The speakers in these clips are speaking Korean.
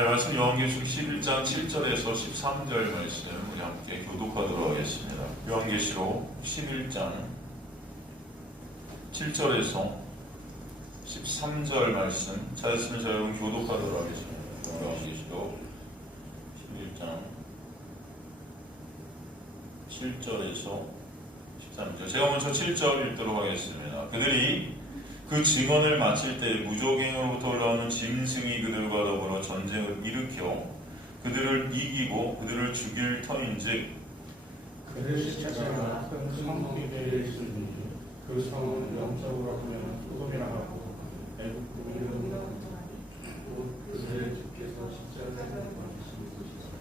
말씀 요한계시록 11장 7절에서 13절 말씀 우리 함께 교독하도록 하겠습니다. 요한계시록 11장 7절에서 13절 말씀 찾았으면 저희 여러분 교독하도록 하겠습니다. 요한계시록 11장 7절에서 13절 제가 먼저 7절 읽도록 하겠습니다. 그들이 그 증언을 마칠 때 무적행으로부터 올라오는 짐승이 그들과 더불어 전쟁을 일으켜 그들을 이기고 그들을 죽일 터인즉 그들 시체가 큰 성문이 되어 있으니 그 성은 영적으로 하면 소돔이라 하고 애국 이름은 그들의 주께서 십자가에 걸리신 곳이다.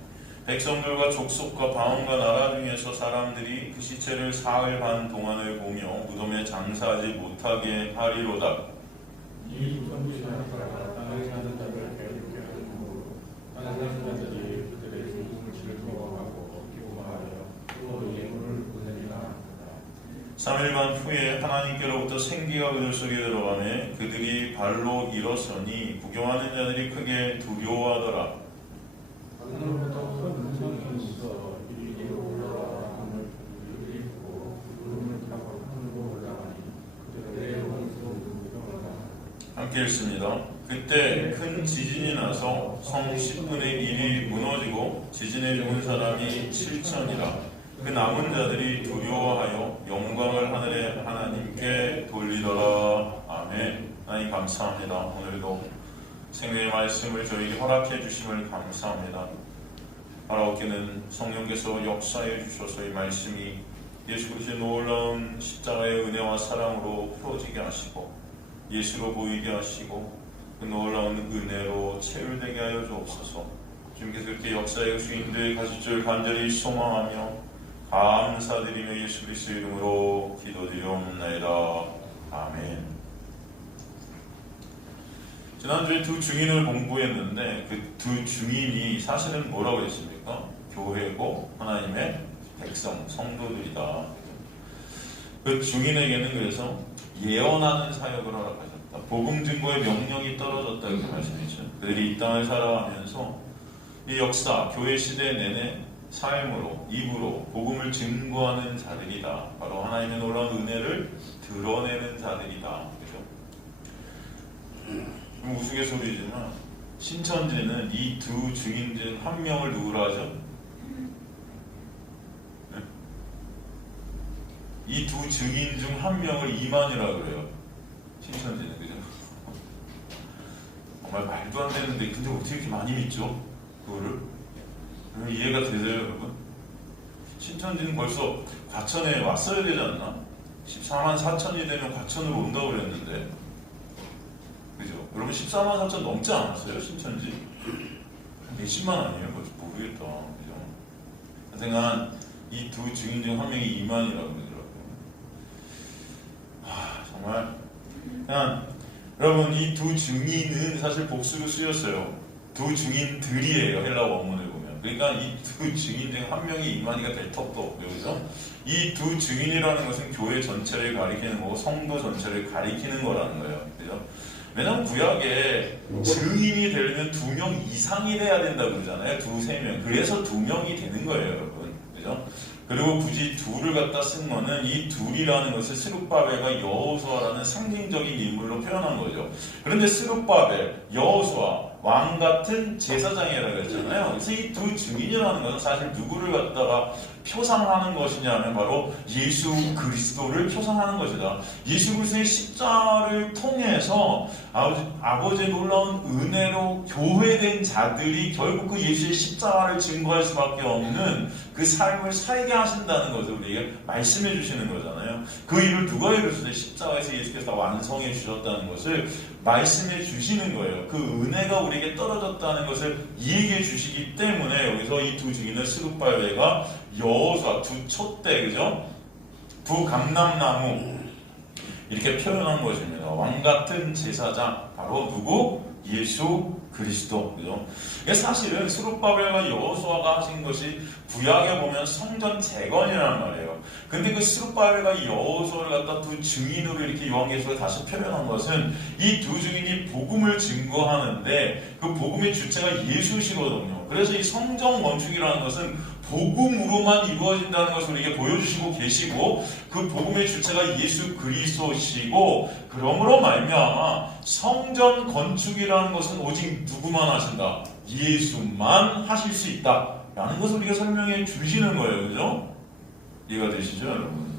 백성들과 족속과 방언과 나라 중에서 사람들이 그 시체를 사흘 반 동안을 보며 무덤에 장사하지 못하게 하리로다. 이 선지자가 땅에 사는 자를 괴롭게 하는 이유로 땅에 사는 자들이 그들의 죽음을 즐거워하고 기뻐하여 또 예물을 보내리라 하더라. 3일 반 후에 하나님께로부터 생기가 그들 속에 들어가매 그들이 발로 일어서니 구경하는 자들이 크게 두려워하더라. 하늘로부터 큰 음성이 있어 이리로 올라와 하늘 읽고 구름을 타고 하늘로 올라가니 그들의 원수는 일어나다. 함께 읽습니다. 그때 큰 지진이 나서 성 10분의 1이 무너지고 지진에 죽은 사람이 7천이라. 그 남은 자들이 두려워하여 영광을 하늘의 하나님께 돌리더라. 아멘. 하나님 감사합니다. 오늘도 생명의 말씀을 저희에게 허락해 주심을 감사합니다. 바라옵기는 성령께서 역사해 주셔서 이 말씀이 예수 그리스도의 놀라운 십자가의 은혜와 사랑으로 풀어지게 하시고 예수로 보이게 하시고 그 놀라운 은혜로 체휼되게 하여 주옵소서. 주님께서 그렇게 역사의 주인들의 가실 줄 간절히 소망하며 감사드리며 예수 그리스도의 이름으로 기도드리옵나이다. 아멘. 지난주에 두 증인을 공부했는데 그 두 증인이 사실은 뭐라고 했습니까? 교회고 하나님의 백성, 성도들이다. 그 증인에게는 그래서 예언하는 사역을 허락하셨다. 복음 증거의 명령이 떨어졌다 이렇게 말씀했죠. 그들이 이 땅을 살아가면서 이 역사, 교회 시대 내내 삶으로, 입으로 복음을 증거하는 자들이다. 바로 하나님의 놀라운 은혜를 드러내는 자들이다. 좀 우스갯소리지만 신천지는 이 두 증인 중 한 명을 누구로 하죠? 네? 이 두 증인 중 한 명을 이만이라고 그래요. 신천지는. 그죠? 정말 말도 안 되는데 근데 어떻게 이렇게 많이 믿죠? 그거를? 이해가 되세요 여러분? 신천지는 벌써 과천에 왔어야 되지 않나? 14만 4천이 되면 과천으로 온다고 그랬는데 그죠? 여러분 14만 4천 넘지 않았어요? 신천지? 몇십만 아니에요? 모르겠다. 그죠? 하여튼 이 두 증인 중 한 명이 이만이라고 그러더라고요. 정말 그냥 여러분 이 두 증인은 사실 복수로 쓰였어요. 두 증인들이에요. 헬라 원문을 보면. 그러니까 이 두 증인 중 한 명이 이만희가 될 턱도 없고요. 그죠? 이 두 증인이라는 것은 교회 전체를 가리키는 거고 성도 전체를 가리키는 거라는 거예요. 그죠? 왜냐면 구약에 증인이 되려면 2명 이상이 돼야 된다고 그러잖아요. 2-3명. 그래서 2명이 되는 거예요, 여러분. 그죠? 그리고 굳이 둘을 갖다 쓴 거는 이 둘이라는 것을 스룹바벨과 여호수아라는 상징적인 인물로 표현한 거죠. 그런데 스룹바벨, 여호수아, 왕 같은 제사장이라고 했잖아요. 그래서 이 두 증인이라는 것은 사실 누구를 갖다가 표상하는 것이냐면 바로 예수 그리스도를 표상하는 것이다. 예수 그리스도의 십자를 통해서 아버지의 놀라운 은혜로 교회된 자들이 결국 그 예수의 십자가를 증거할 수밖에 없는 그 삶을 살게 하신다는 것을 우리에게 말씀해 주시는 거잖아요. 그 일을 누가 이루셨어요? 십자가에서 예수께서 완성해 주셨다는 것을 말씀해 주시는 거예요. 그 은혜가 우리에게 떨어졌다는 것을 얘기해 주시기 때문에 여기서 이 두 증인은 스룹바벨과 여호수아 두 촛대, 그죠? 두 감람나무 이렇게 표현한 것입니다. 왕 같은 제사장, 바로 누구? 예수 그리스도. 그죠? 이게 사실은 스룹바벨과 여호수아가 하신 것이 구약에 보면 성전 재건이라는 말이에요. 근데 그 스룹바벨과 여호수아를 갖다 두 증인으로 이렇게 요한계시록에 다시 표현한 것은 이 두 증인이 복음을 증거하는데 그 복음의 주체가 예수시거든요. 그래서 이 성전 건축이라는 것은 복음으로만 이루어진다는 것을 우리에게 보여주시고 계시고 그 복음의 주체가 예수 그리스도시고 그러므로 말미암아 성전 건축이라는 것은 오직 누구만 하신다? 예수만 하실 수 있다 라는 것을 우리가 설명해 주시는 거예요. 그죠? 이해가 되시죠 여러분?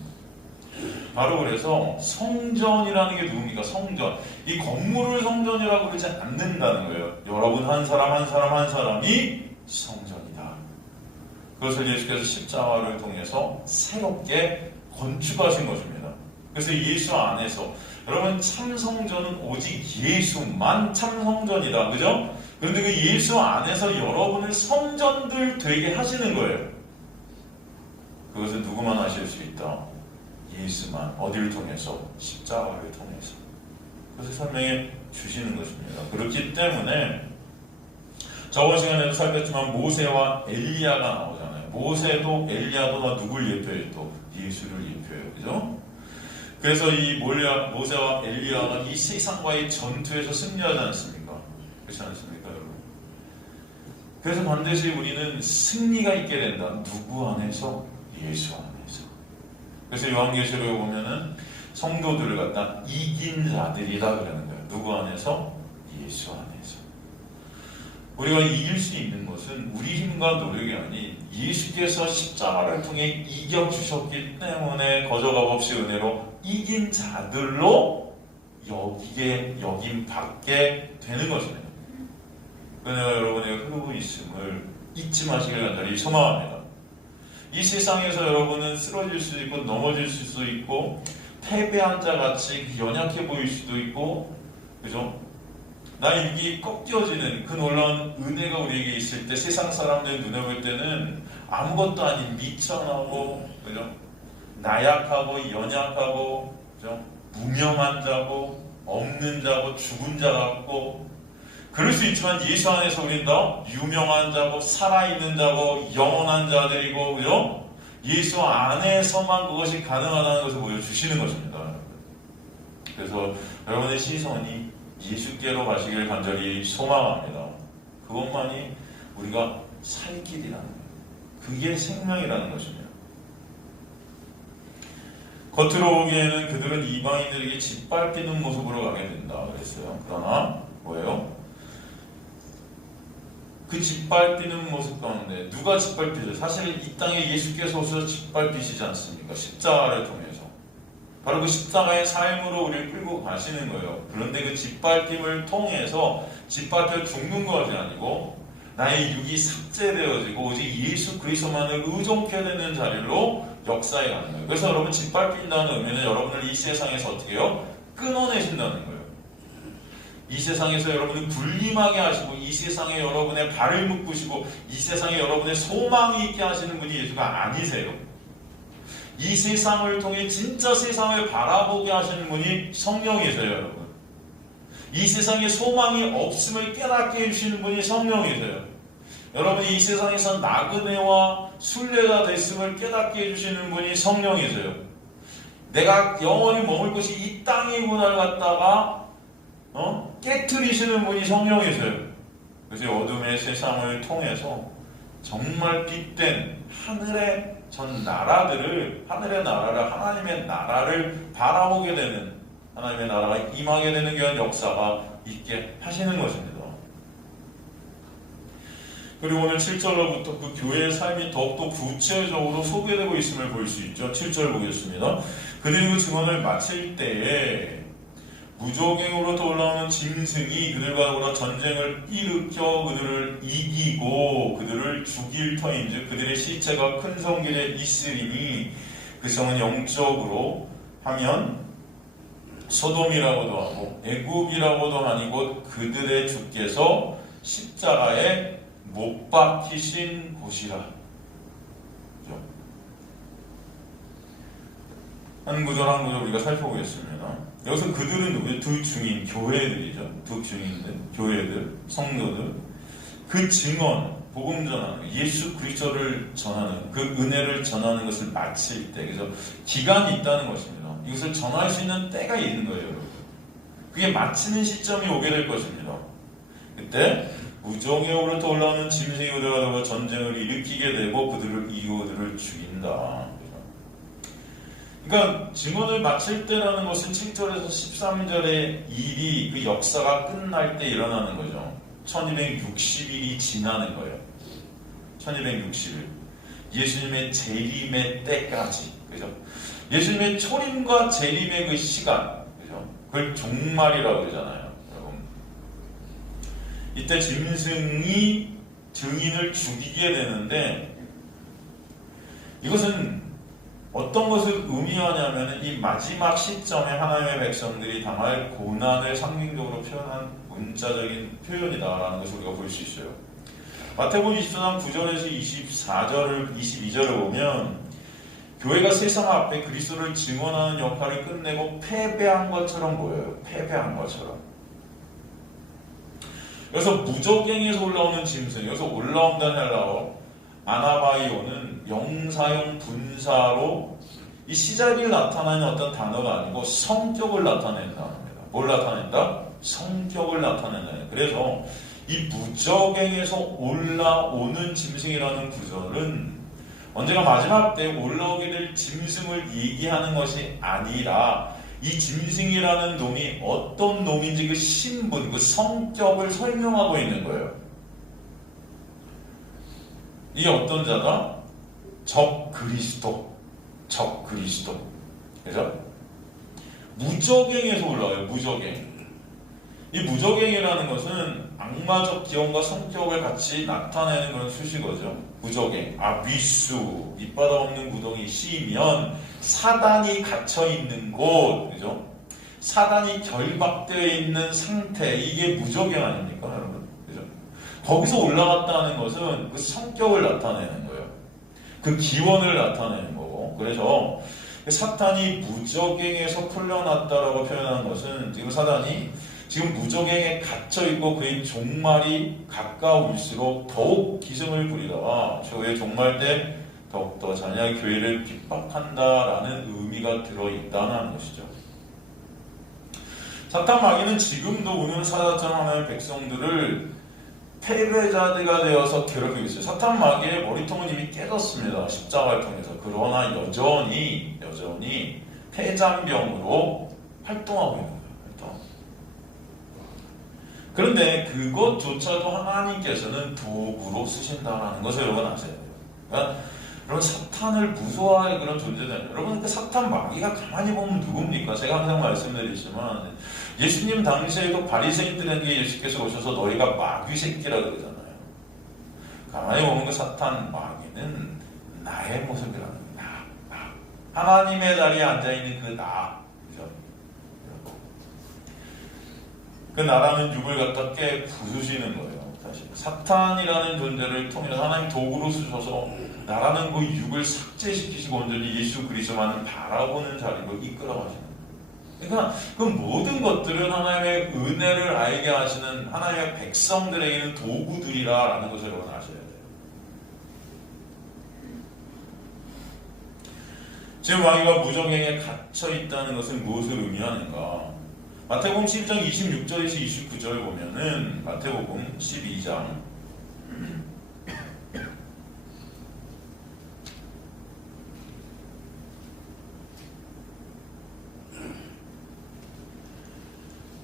바로 그래서 성전이라는 게 누굽니까? 성전. 이 건물을 성전이라고 그러지 않는다는 거예요. 여러분 한 사람 한 사람 한 사람이 성전이다. 그것을 예수께서 십자가를 통해서 새롭게 건축하신 것입니다. 그래서 예수 안에서 여러분 참 성전은 오직 예수만 참 성전이다. 그죠? 그런데 그 예수 안에서 여러분을 성전들 되게 하시는 거예요. 그것은 누구만 하실 수 있다? 예수만. 어디를 통해서? 십자가를 통해서. 그래서 설명해 주시는 것입니다. 그렇기 때문에 저번 시간에도 살폈지만 모세와 엘리야가 나오잖아요. 모세도 엘리야도 다 누굴 예표해요? 또 예수를 예표해요. 그죠? 그래서 이 모세와 엘리야가 이 세상과의 전투에서 승리하지 않습니까? 그렇지 않습니까, 여러분? 그래서 반드시 우리는 승리가 있게 된다. 누구 안에서? 예수 안에서. 그래서 요한계시록에 보면은 성도들을 갖다 이긴 자들이다 그러는 거예요. 누구 안에서? 예수 안에서. 우리가 이길 수 있는 것은 우리 힘과 노력이 아닌 예수께서 십자가를 통해 이겨주셨기 때문에 거저값 없이 은혜로 이긴 자들로 여김 받게 되는 것입니다. 은혜가 여러분의 흐르고 있음을 잊지 마시길 간절히 소망합니다. 이 세상에서 여러분은 쓰러질 수도 있고 넘어질 수도 있고 패배한 자같이 연약해 보일 수도 있고 그죠? 나의 육이 꺾여지는 그 놀라운 은혜가 우리에게 있을 때 세상 사람들 눈에 볼 때는 아무것도 아닌 미천하고 그죠? 나약하고 연약하고 그죠? 무명한 자고 없는 자고 죽은 자 같고 그럴 수 있지만 예수 안에서 우리는 더 유명한 자고 살아있는 자고 영원한 자들이고 그죠? 예수 안에서만 그것이 가능하다는 것을 보여주시는 것입니다. 그래서 여러분의 시선이 예수께로 가시길 간절히 소망합니다. 그것만이 우리가 살 길이라는 거예요. 그게 생명이라는 것입니다. 겉으로 보기에는 그들은 이방인들에게 짓밟히는 모습으로 가게 된다 그랬어요. 그러나 뭐예요? 그 짓밟히는 모습 가운데 누가 짓밟히죠? 사실 이 땅에 예수께서 오셔서 짓밟히시지 않습니까? 십자가를 통해서. 바로 그 십자가의 삶으로 우리를 끌고 가시는 거예요. 그런데 그 짓밟힘을 통해서 짓밟혀 죽는 것이 아니고 나의 육이 삭제되어지고 오직 예수 그리스도만을 의존케 되는 자리로 역사에 가는 거예요. 그래서 여러분 짓밟힌다는 의미는 여러분을 이 세상에서 어떻게 해요? 끊어내신다는 거예요. 이 세상에서 여러분을 군림하게 하시고 이 세상에 여러분의 발을 묶으시고 이 세상에 여러분의 소망이 있게 하시는 분이 예수가 아니세요. 이 세상을 통해 진짜 세상을 바라보게 하시는 분이 성령이세요, 여러분. 이 세상에 소망이 없음을 깨닫게 해주시는 분이 성령이세요. 여러분이 이 세상에서 나그네와 순례가 됐음을 깨닫게 해주시는 분이 성령이세요. 내가 영원히 머물 곳이 이 땅이구나를 갖다가 깨트리시는 분이 성령이세요. 그래서 어둠의 세상을 통해서 정말 빛된 하늘의 전 나라들을 하늘의 나라를 하나님의 나라를 바라보게 되는 하나님의 나라가 임하게 되는 그런 역사가 있게 하시는 것입니다. 그리고 오늘 7절로부터 그 교회의 삶이 더욱더 구체적으로 소개되고 있음을 볼 수 있죠. 7절 보겠습니다. 그들이 그 증언을 마칠 때에 무적행으로부터 올라오는 짐승이 그들과 더불어 전쟁을 일으켜 그들을 이기고 그들을 죽일 터인즉 그들의 시체가 큰 성길에 있으리니 그 성은 영적으로 하면 소돔이라고도 하고 애굽이라고도 하니 곧 그들의 주께서 십자가에 못 박히신 곳이라. 한 구절 한 구절 우리가 살펴보겠습니다. 여기서 그들은 누구예요? 두 증인, 교회들이죠. 두 증인들, 교회들, 성도들. 그 증언, 복음 전하는, 예수 그리스도를 전하는, 그 은혜를 전하는 것을 마칠 때, 그래서 기간이 있다는 것입니다. 이것을 전할 수 있는 때가 있는 거예요, 여러분. 그게 마치는 시점이 오게 될 것입니다. 그때 무정에로부터 올라오는 짐승의 의대가 되어 전쟁을 일으키게 되고 그들을 이기고 그들을 죽인다. 그러니까 증언을 마칠 때라는 것은 7절에서 13절의 일이 그 역사가 끝날 때 일어나는 거죠. 1260일이 지나는 거예요. 1260일. 예수님의 재림의 때까지. 그죠? 예수님의 초림과 재림의 그 시간. 그죠? 그걸 종말이라고 그러잖아요. 여러분. 이때 짐승이 증인을 죽이게 되는데 이것은 어떤 것을 의미하냐면 이 마지막 시점에 하나님의 백성들이 당할 고난을 상징적으로 표현한 문자적인 표현이다라는 것을 우리가 볼 수 있어요. 마태복음 24장 9절에서 22절을 보면 교회가 세상 앞에 그리스도를 증언하는 역할을 끝내고 패배한 것처럼 보여요. 패배한 것처럼. 여기서 무적행에서 올라오는 짐승, 여기서 올라온다는 헬라어 아나바이오는 명사용 분사로 이 시작을 나타내는 어떤 단어가 아니고 성격을 나타내는 단어입니다. 뭘 나타낸다? 성격을 나타낸다. 그래서 이 무적행에서 올라오는 짐승이라는 구절은 언제가 마지막 때 올라오게 될 짐승을 얘기하는 것이 아니라 이 짐승이라는 놈이 어떤 놈인지 그 신분, 그 성격을 설명하고 있는 거예요. 이게 어떤 자다? 적 그리스도. 그죠? 무적행에서 올라와요. 무적행. 이 무적행이라는 것은 악마적 기형과 성격을 같이 나타내는 그런 수식어죠. 무적행. 위수. 밑바닥 없는 구덩이 시면 사단이 갇혀 있는 곳. 그죠? 사단이 결박되어 있는 상태. 이게 무적행 아닙니까, 여러분? 거기서 올라갔다는 것은 그 성격을 나타내는 거예요. 그 기원을 나타내는 거고. 그래서 사탄이 무적행에서 풀려났다라고 표현한 것은 지금 사단이 지금 무적행에 갇혀있고 그의 종말이 가까울수록 더욱 기승을 부리다가 최후의 종말 때 더욱더 자녀의 교회를 핍박한다라는 의미가 들어있다는 것이죠. 사탄 마귀는 지금도 오늘 사자처럼 하나님의 백성들을 패배자들가 되어서 괴롭히고 있어요. 사탄 마귀의 머리통은 이미 깨졌습니다. 십자가를 통해서. 그러나 여전히 패잔병으로 활동하고 있는 거예요. 그런데 그것조차도 하나님께서는 도구로 쓰신다는 것을 여러분 아셔야 돼요. 그러니까 여러분 사탄을 무서워할 그런 존재는 여러분 그 사탄 마귀가 가만히 보면 누굽니까? 제가 항상 말씀드리지만 예수님 당시에도 바리새인들에게 예수께서 오셔서 너희가 마귀 새끼라 그러잖아요. 가만히 보면 그 사탄 마귀는 나의 모습이라는 거예요. 나. 하나님의 자리에 앉아있는 그 나. 그죠? 그 나라는 육을 갖다 깨 부수시는 거예요. 사실 사탄이라는 존재를 통해서 하나님 도구로 쓰셔서 나라는 그 육을 삭제시키시고 온전히 예수 그리스도만을 바라보는 자리로 이끌어가시는 거예요. 그러니까 그 모든 것들은 하나님의 은혜를 알게 하시는 하나님의 백성들에게는 도구들이라는 것을 여러분 아셔야 돼요. 지금 마귀가 무적행에 갇혀 있다는 것은 무엇을 의미하는가? 마태복음 12장 26절에서 29절 보면은 마태복음 12장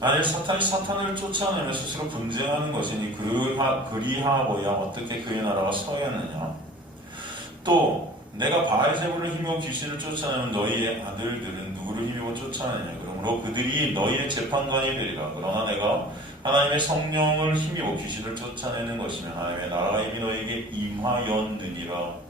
만일 사탄이 사탄을 쫓아내며 스스로 분쟁하는 것이니 그리하고야 어떻게 그의 나라가 서겠느냐. 또 내가 바알세불을 힘입어 귀신을 쫓아내면 너희의 아들들은 누구를 힘입어 쫓아내냐. 그러므로 그들이 너희의 재판관이 되리라. 그러나 내가 하나님의 성령을 힘입어 귀신을 쫓아내는 것이면 하나님의 나라가 이미 너희에게 임하였느니라.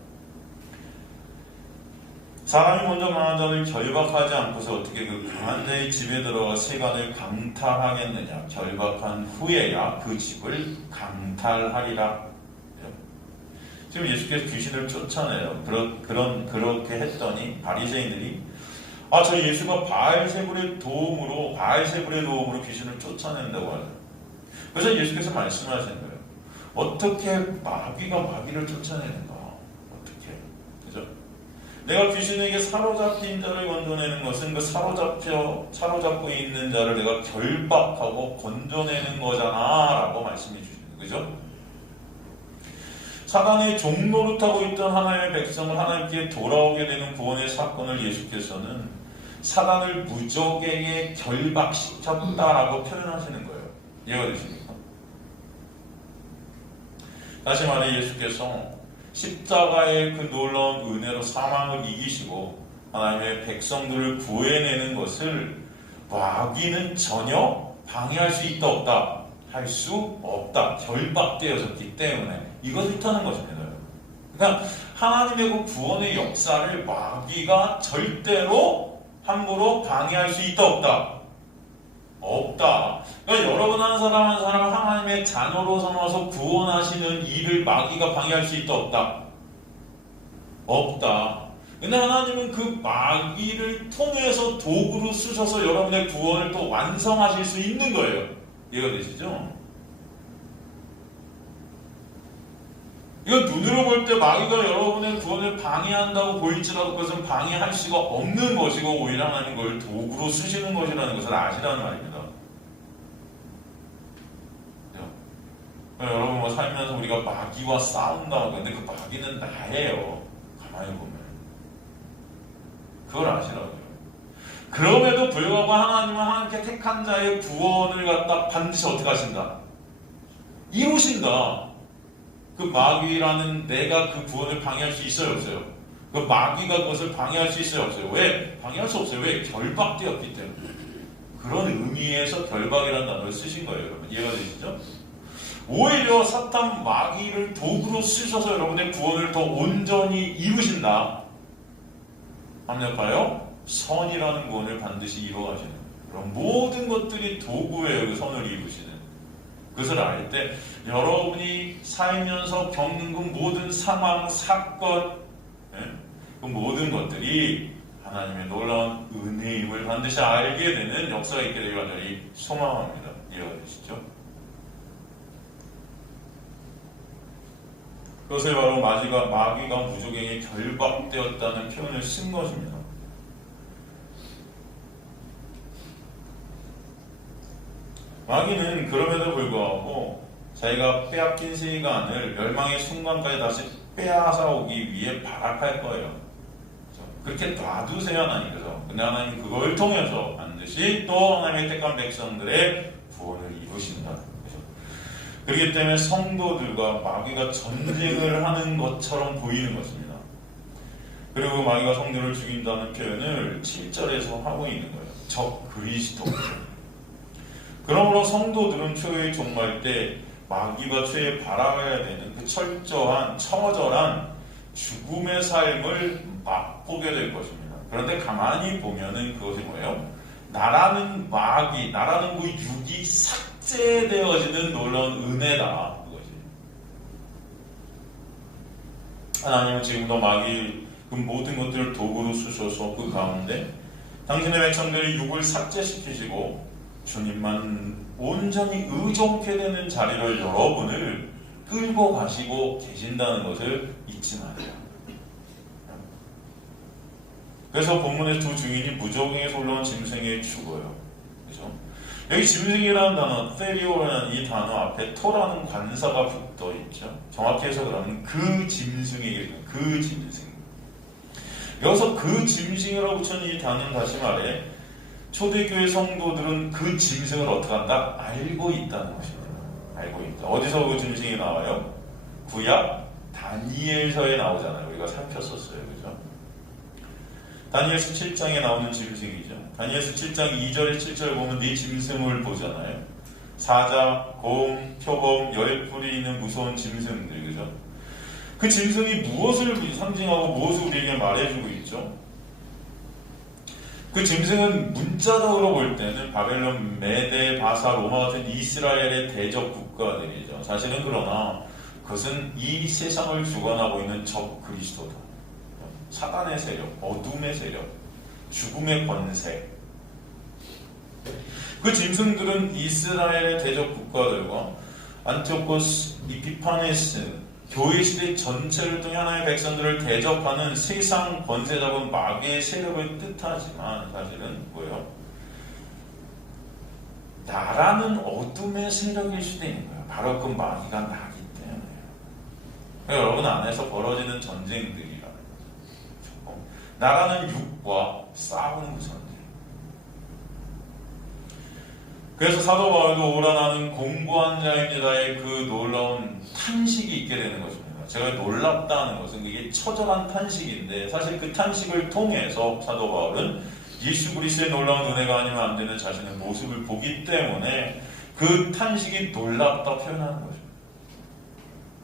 사람이 먼저 강한 자를 결박하지 않고서 어떻게 그 강한 자의 집에 들어가 세간을 강탈하겠느냐. 결박한 후에야 그 집을 강탈하리라. 지금 예수께서 귀신을 쫓아내요. 그렇게 했더니 바리새인들이 저 예수가 바알세불의 도움으로 귀신을 쫓아낸다고 하죠. 그래서 예수께서 말씀하시는 거예요. 어떻게 마귀가 마귀를 쫓아내는가? 어떻게? 그죠? 내가 귀신에게 사로잡힌 자를 건져내는 것은 그 사로잡고 있는 자를 내가 결박하고 건져내는 거잖아 라고 말씀해 주시는 거죠. 그죠? 사단의 종노릇하고 있던 하나님의 백성을 하나님께 돌아오게 되는 구원의 사건을 예수께서는 사단을 무적에게 결박시켰다라고 표현하시는 거예요. 이해가 되십니까? 다시 말해 예수께서 십자가의 그 놀라운 은혜로 사망을 이기시고 하나님의 백성들을 구해내는 것을 마귀는 전혀 방해할 수 있다 없다 할 수 없다. 결박되어졌기 때문에 이것을 뜻하는 것입니다. 그러니까 하나님의 그 구원의 역사를 마귀가 절대로 함부로 방해할 수 있다 없다. 없다. 그러니까 여러분 한 사람 한 사람 하나님의 자녀로 삼아서 구원하시는 일을 마귀가 방해할 수 있다 없다. 없다. 근데 하나님은 그 마귀를 통해서 도구로 쓰셔서 여러분의 구원을 또 완성하실 수 있는 거예요. 이해가 되시죠? 이건 눈으로 볼 때 마귀가 여러분의 구원을 방해한다고 보일지라도 그것은 방해할 수가 없는 것이고 오히려 하나님 그걸 도구로 쓰시는 것이라는 것을 아시라는 말입니다. 여러분 뭐 살면서 우리가 마귀와 싸운다고 근데 그 마귀는 나예요. 가만히 보면 그걸 아시라고요. 그럼에도 불구하고 하나님은 하나님께 택한 자의 구원을 갖다 반드시 어떻게 하신다? 이루신다. 그 마귀라는 내가 그 구원을 방해할 수 있어요 없어요? 그 마귀가 그것을 방해할 수 있어요 없어요? 왜? 방해할 수 없어요. 왜? 결박되었기 때문에. 그런 의미에서 결박이라는 단어를 쓰신 거예요 여러분. 이해가 되시죠? 오히려 사탄 마귀를 도구로 쓰셔서 여러분의 구원을 더 온전히 이루신다. 합력하여 선이라는 구원을 반드시 이루어가시는 그런 모든 것들이 도구예요. 그 선을 이루시는 그것을 알 때 여러분이 살면서 겪는 그 모든 상황, 사건 그 모든 것들이 하나님의 놀라운 은혜임을 반드시 알게 되는 역사가 있게 되길 간절히 소망합니다. 이해가 되시죠? 그것을 바로 마귀가 무적에게 결박되었다는 표현을 쓴 것입니다. 마귀는 그럼에도 불구하고 자기가 빼앗긴 시간을 멸망의 순간까지 다시 빼앗아오기 위해 발악할 거예요. 그렇게 놔두세요 하나님. 그죠? 근데 하나님 그걸 통해서 반드시 또 하나님의 택한 백성들의 구원을 이루신다. 그죠? 그렇기 때문에 성도들과 마귀가 전쟁을 하는 것처럼 보이는 것입니다. 그리고 마귀가 성도를 죽인다는 표현을 7절에서 하고 있는 거예요. 적 그리스도. 그러므로 성도들은 최후의 종말 때 마귀가 최후에 바라봐야 되는 그 처절한 죽음의 삶을 맛보게 될 것입니다. 그런데 가만히 보면은 그것이 뭐예요? 나라는 마귀, 나라는 그 육이 삭제되어지는 놀라운 은혜다. 그것이. 하나님은 지금도 마귀 그 모든 것들을 도구로 쓰셔서 그 가운데 당신의 백성들의 육을 삭제시키시고 주님만 온전히 의존케 되는 자리로 여러분을 끌고 가시고 계신다는 것을 잊지 마세요. 그래서 본문의 두 증인이 무적행에서 올라온 짐승에 죽어요. 그죠? 여기 짐승이라는 단어, 테리오라는 이 단어 앞에 토라는 관사가 붙어 있죠. 정확히 해서 그러면 그 짐승에게 그 짐승. 여기서 그 짐승이라고 붙여진 이 단어는 다시 말해 초대교회 성도들은 그 짐승을 어떻게 한다? 알고 있다는 것입니다. 알고 있다. 어디서 그 짐승이 나와요? 구약 다니엘서에 나오잖아요. 우리가 살폈었어요. 그죠? 다니엘서 7장에 나오는 짐승이죠. 다니엘서 7장 2절 7절 보면 네 짐승을 보잖아요. 사자, 곰, 표범, 열뿔이 있는 무서운 짐승들. 그죠? 그 짐승이 무엇을 상징하고 무엇을 우리에게 말해주고 있죠? 그 짐승은 문자적으로 볼 때는 바벨론, 메데, 바사, 로마 같은 이스라엘의 대적 국가들이죠. 사실은 그러나 그것은 이 세상을 주관하고 있는 적 그리스도다. 사단의 세력, 어둠의 세력, 죽음의 권세. 그 짐승들은 이스라엘의 대적 국가들과 안티오코스 이피파네스 교회 시대 전체를 통해 하나님의 백성들을 대적하는 세상 권세 잡은 마귀의 세력을 뜻하지만 사실은 뭐예요? 나라는 어둠의 세력일 수도 있는 거예요. 바로 그 마귀가 나기 때문에요. 그러니까 여러분 안에서 벌어지는 전쟁들이라는 거죠. 나라는 육과 싸우는 그 전쟁. 그래서 사도 바울도 오라 나는 공고한 자입니다의 그 놀라운 탄식이 있게 되는 것입니다. 제가 놀랍다는 것은 그게 처절한 탄식인데 사실 그 탄식을 통해서 사도 바울은 예수 그리스도의 놀라운 은혜가 아니면 안 되는 자신의 모습을 보기 때문에 그 탄식이 놀랍다 표현하는 거죠.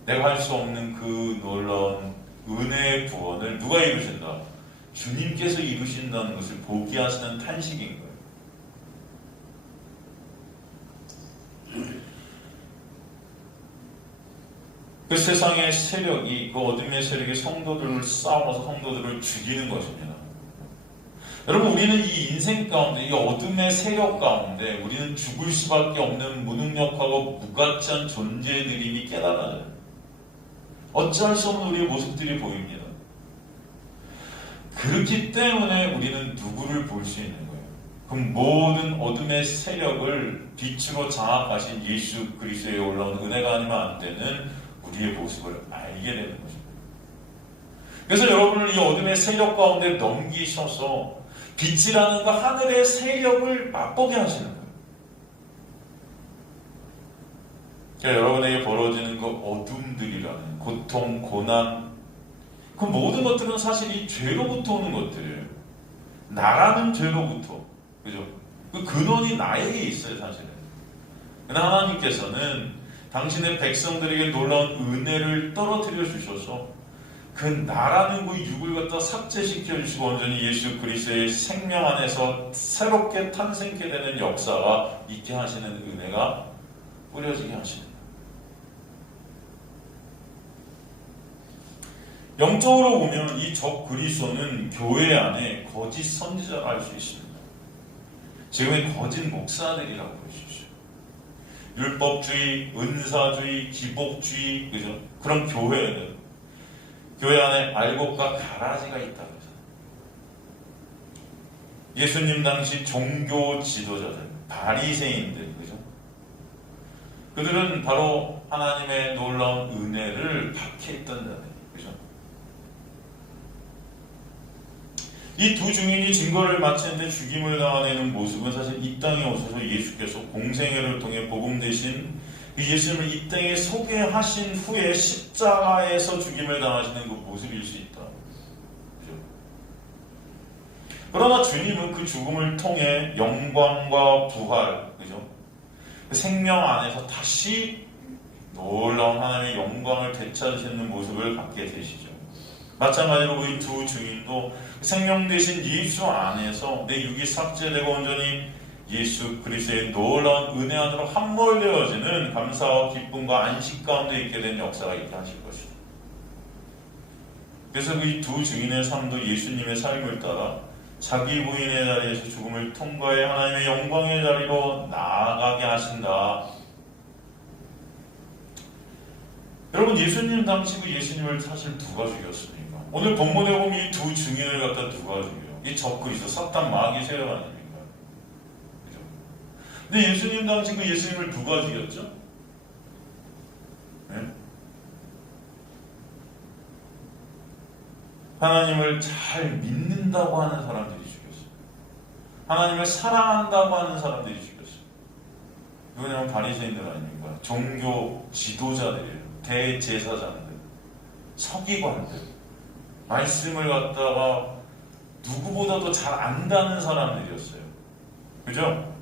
내가 할 수 없는 그 놀라운 은혜의 구원을 누가 이루신다? 주님께서 이루신다는 것을 보게 하시는 탄식인 거예요. 그 세상의 세력이, 그 어둠의 세력이 성도들을 싸워서 성도들을 죽이는 것입니다. 여러분, 우리는 이 인생 가운데, 이 어둠의 세력 가운데 우리는 죽을 수밖에 없는 무능력하고 무가치한 존재들임이 깨달아져요. 어찌할 수 없는 우리의 모습들이 보입니다. 그렇기 때문에 우리는 누구를 볼 수 있는 거예요? 그럼 모든 어둠의 세력을 빛으로 장악하신 예수 그리스도의 올라온 은혜가 아니면 안 되는 우리의 모습을 알게 되는 것입니다. 그래서 여러분을 이 어둠의 세력 가운데 넘기셔서 빛이라는 그 하늘의 세력을 맛보게 하시는 거예요. 그러니까 여러분에게 벌어지는 그 어둠들이라는 고통, 고난, 그 모든 것들은 사실 이 죄로부터 오는 것들이에요. 나라는 죄로부터, 그죠? 그 근원이 나에게 있어요, 사실은. 그러나 하나님께서는 당신의 백성들에게 놀라운 은혜를 떨어뜨려 주셔서 그 나라는 그 육을 갖다 삭제시켜 주시고 온전히 예수 그리스도의 생명 안에서 새롭게 탄생케 되는 역사가 있게 하시는 은혜가 뿌려지게 하십니다. 영적으로 보면 이 적 그리스도는 교회 안에 거짓 선지자를 알 수 있습니다. 지금의 거짓 목사들이라고 볼 수 있어요. 율법주의, 은사주의, 기복주의, 그죠? 그런 교회는 교회 안에 알곡과 가라지가 있다고 해서 예수님 당시 종교 지도자들, 바리새인들, 그죠? 그들은 바로 하나님의 놀라운 은혜를 박해했던 자들, 그죠? 이 두 증인이 증거를 마치는데 죽임을 당하는 모습은 사실 이 땅에 오셔서 예수께서 공생애를 통해 복음 대신 예수님을 이 땅에 소개하신 후에 십자가에서 죽임을 당하시는 그 모습일 수 있다. 그렇죠? 그러나 주님은 그 죽음을 통해 영광과 부활, 그죠? 그 생명 안에서 다시 놀라운 하나님의 영광을 되찾으시는 모습을 갖게 되시죠. 마찬가지로 이 두 증인도 생명 대신 예수 안에서 내 육이 삭제되고 온전히 예수 그리스도의 놀라운 은혜 안으로 함몰되어지는 감사와 기쁨과 안식 가운데 있게 된 역사가 있게 하실 것이다. 그래서 이 두 증인의 삶도 예수님의 삶을 따라 자기 부인의 자리에서 죽음을 통과해 하나님의 영광의 자리로 나아가게 하신다. 여러분, 예수님 당시 그 예수님을 사실 누가 죽였습니까? 오늘 본문에 보면 이 두 증인을 갖다 누가 죽여요? 이 적그리스도 사탄 마귀 세력 아닙니까? 그죠? 근데 예수님 당시 그 예수님을 누가 죽였죠? 네? 하나님을 잘 믿는다고 하는 사람들이 죽였어요. 하나님을 사랑한다고 하는 사람들이 죽였어요. 누구냐면 바리새인들 아닙니까? 종교 지도자들이에요. 대제사장들, 서기관들, 말씀을 갖다가 누구보다도 잘 안다는 사람들이었어요. 그죠?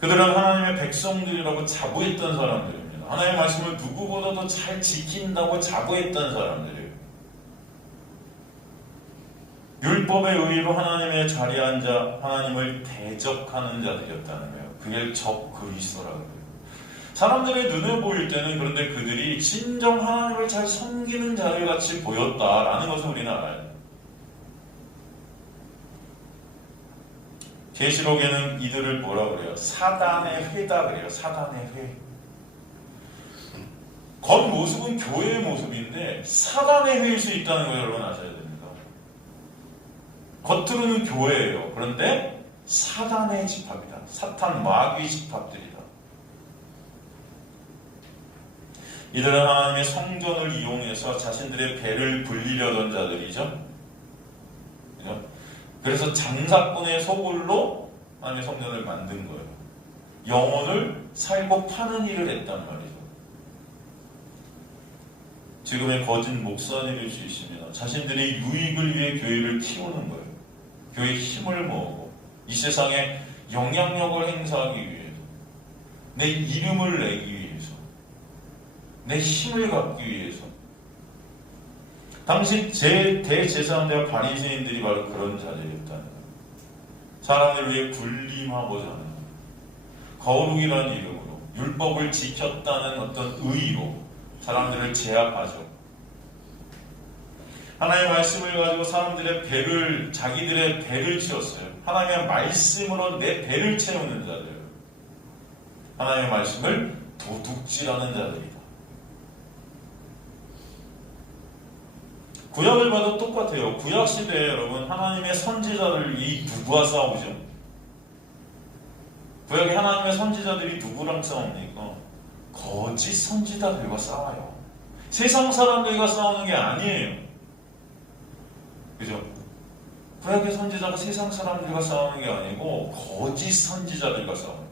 그들은 하나님의 백성들이라고 자부했던 사람들입니다. 하나님의 말씀을 누구보다도 잘 지킨다고 자부했던 사람들이에요. 율법의 의의로 하나님의 자리에 앉아 하나님을 대적하는 자들이었다는 거예요. 그게 적 그리스도라고 해요. 사람들의 눈에 보일 때는 그런데 그들이 진정 하나님을 잘 섬기는 자들 같이 보였다라는 것을 우리는 알아요. 계시록에는 이들을 뭐라 그래요? 사단의 회다 그래요. 사단의 회. 겉모습은 교회의 모습인데 사단의 회일 수 있다는 걸 여러분 아셔야 됩니다. 겉으로는 교회예요. 그런데 사단의 집합이다. 사탄 마귀 집합들이다. 이들은 하나님의 성전을 이용해서 자신들의 배를 불리려던 자들이죠. 그죠? 그래서 장사꾼의 소굴로 하나님의 성전을 만든 거예요. 영혼을 살고 파는 일을 했단 말이죠. 지금의 거짓 목사들일 수 있습니다. 자신들의 유익을 위해 교회를 키우는 거예요. 교회의 힘을 모으고 이 세상에 영향력을 행사하기 위해서, 내 이름을 내기 위해서, 내 힘을 갖기 위해서. 당시 대제사장들과 바리새인들이 바로 그런 자들이었다는 거예요. 사람들을 위해 군림하고자 하는 거룩이라는 이름으로 율법을 지켰다는 어떤 의의로 사람들을 제압하죠. 하나님의 말씀을 가지고 사람들의 배를, 자기들의 배를 채웠어요. 하나님의 말씀으로 내 배를 채우는 자들. 하나님의 말씀을 도둑질하는 자들이다. 구약을 봐도 똑같아요. 구약 시대에 여러분 하나님의 선지자들이 누구와 싸우죠? 구약에 하나님의 선지자들이 누구랑 싸웁니까? 거짓 선지자들과 싸워요. 세상 사람들과 싸우는 게 아니에요. 그죠? 구약의 선지자가 세상 사람들과 싸우는 게 아니고 거짓 선지자들과 싸워요.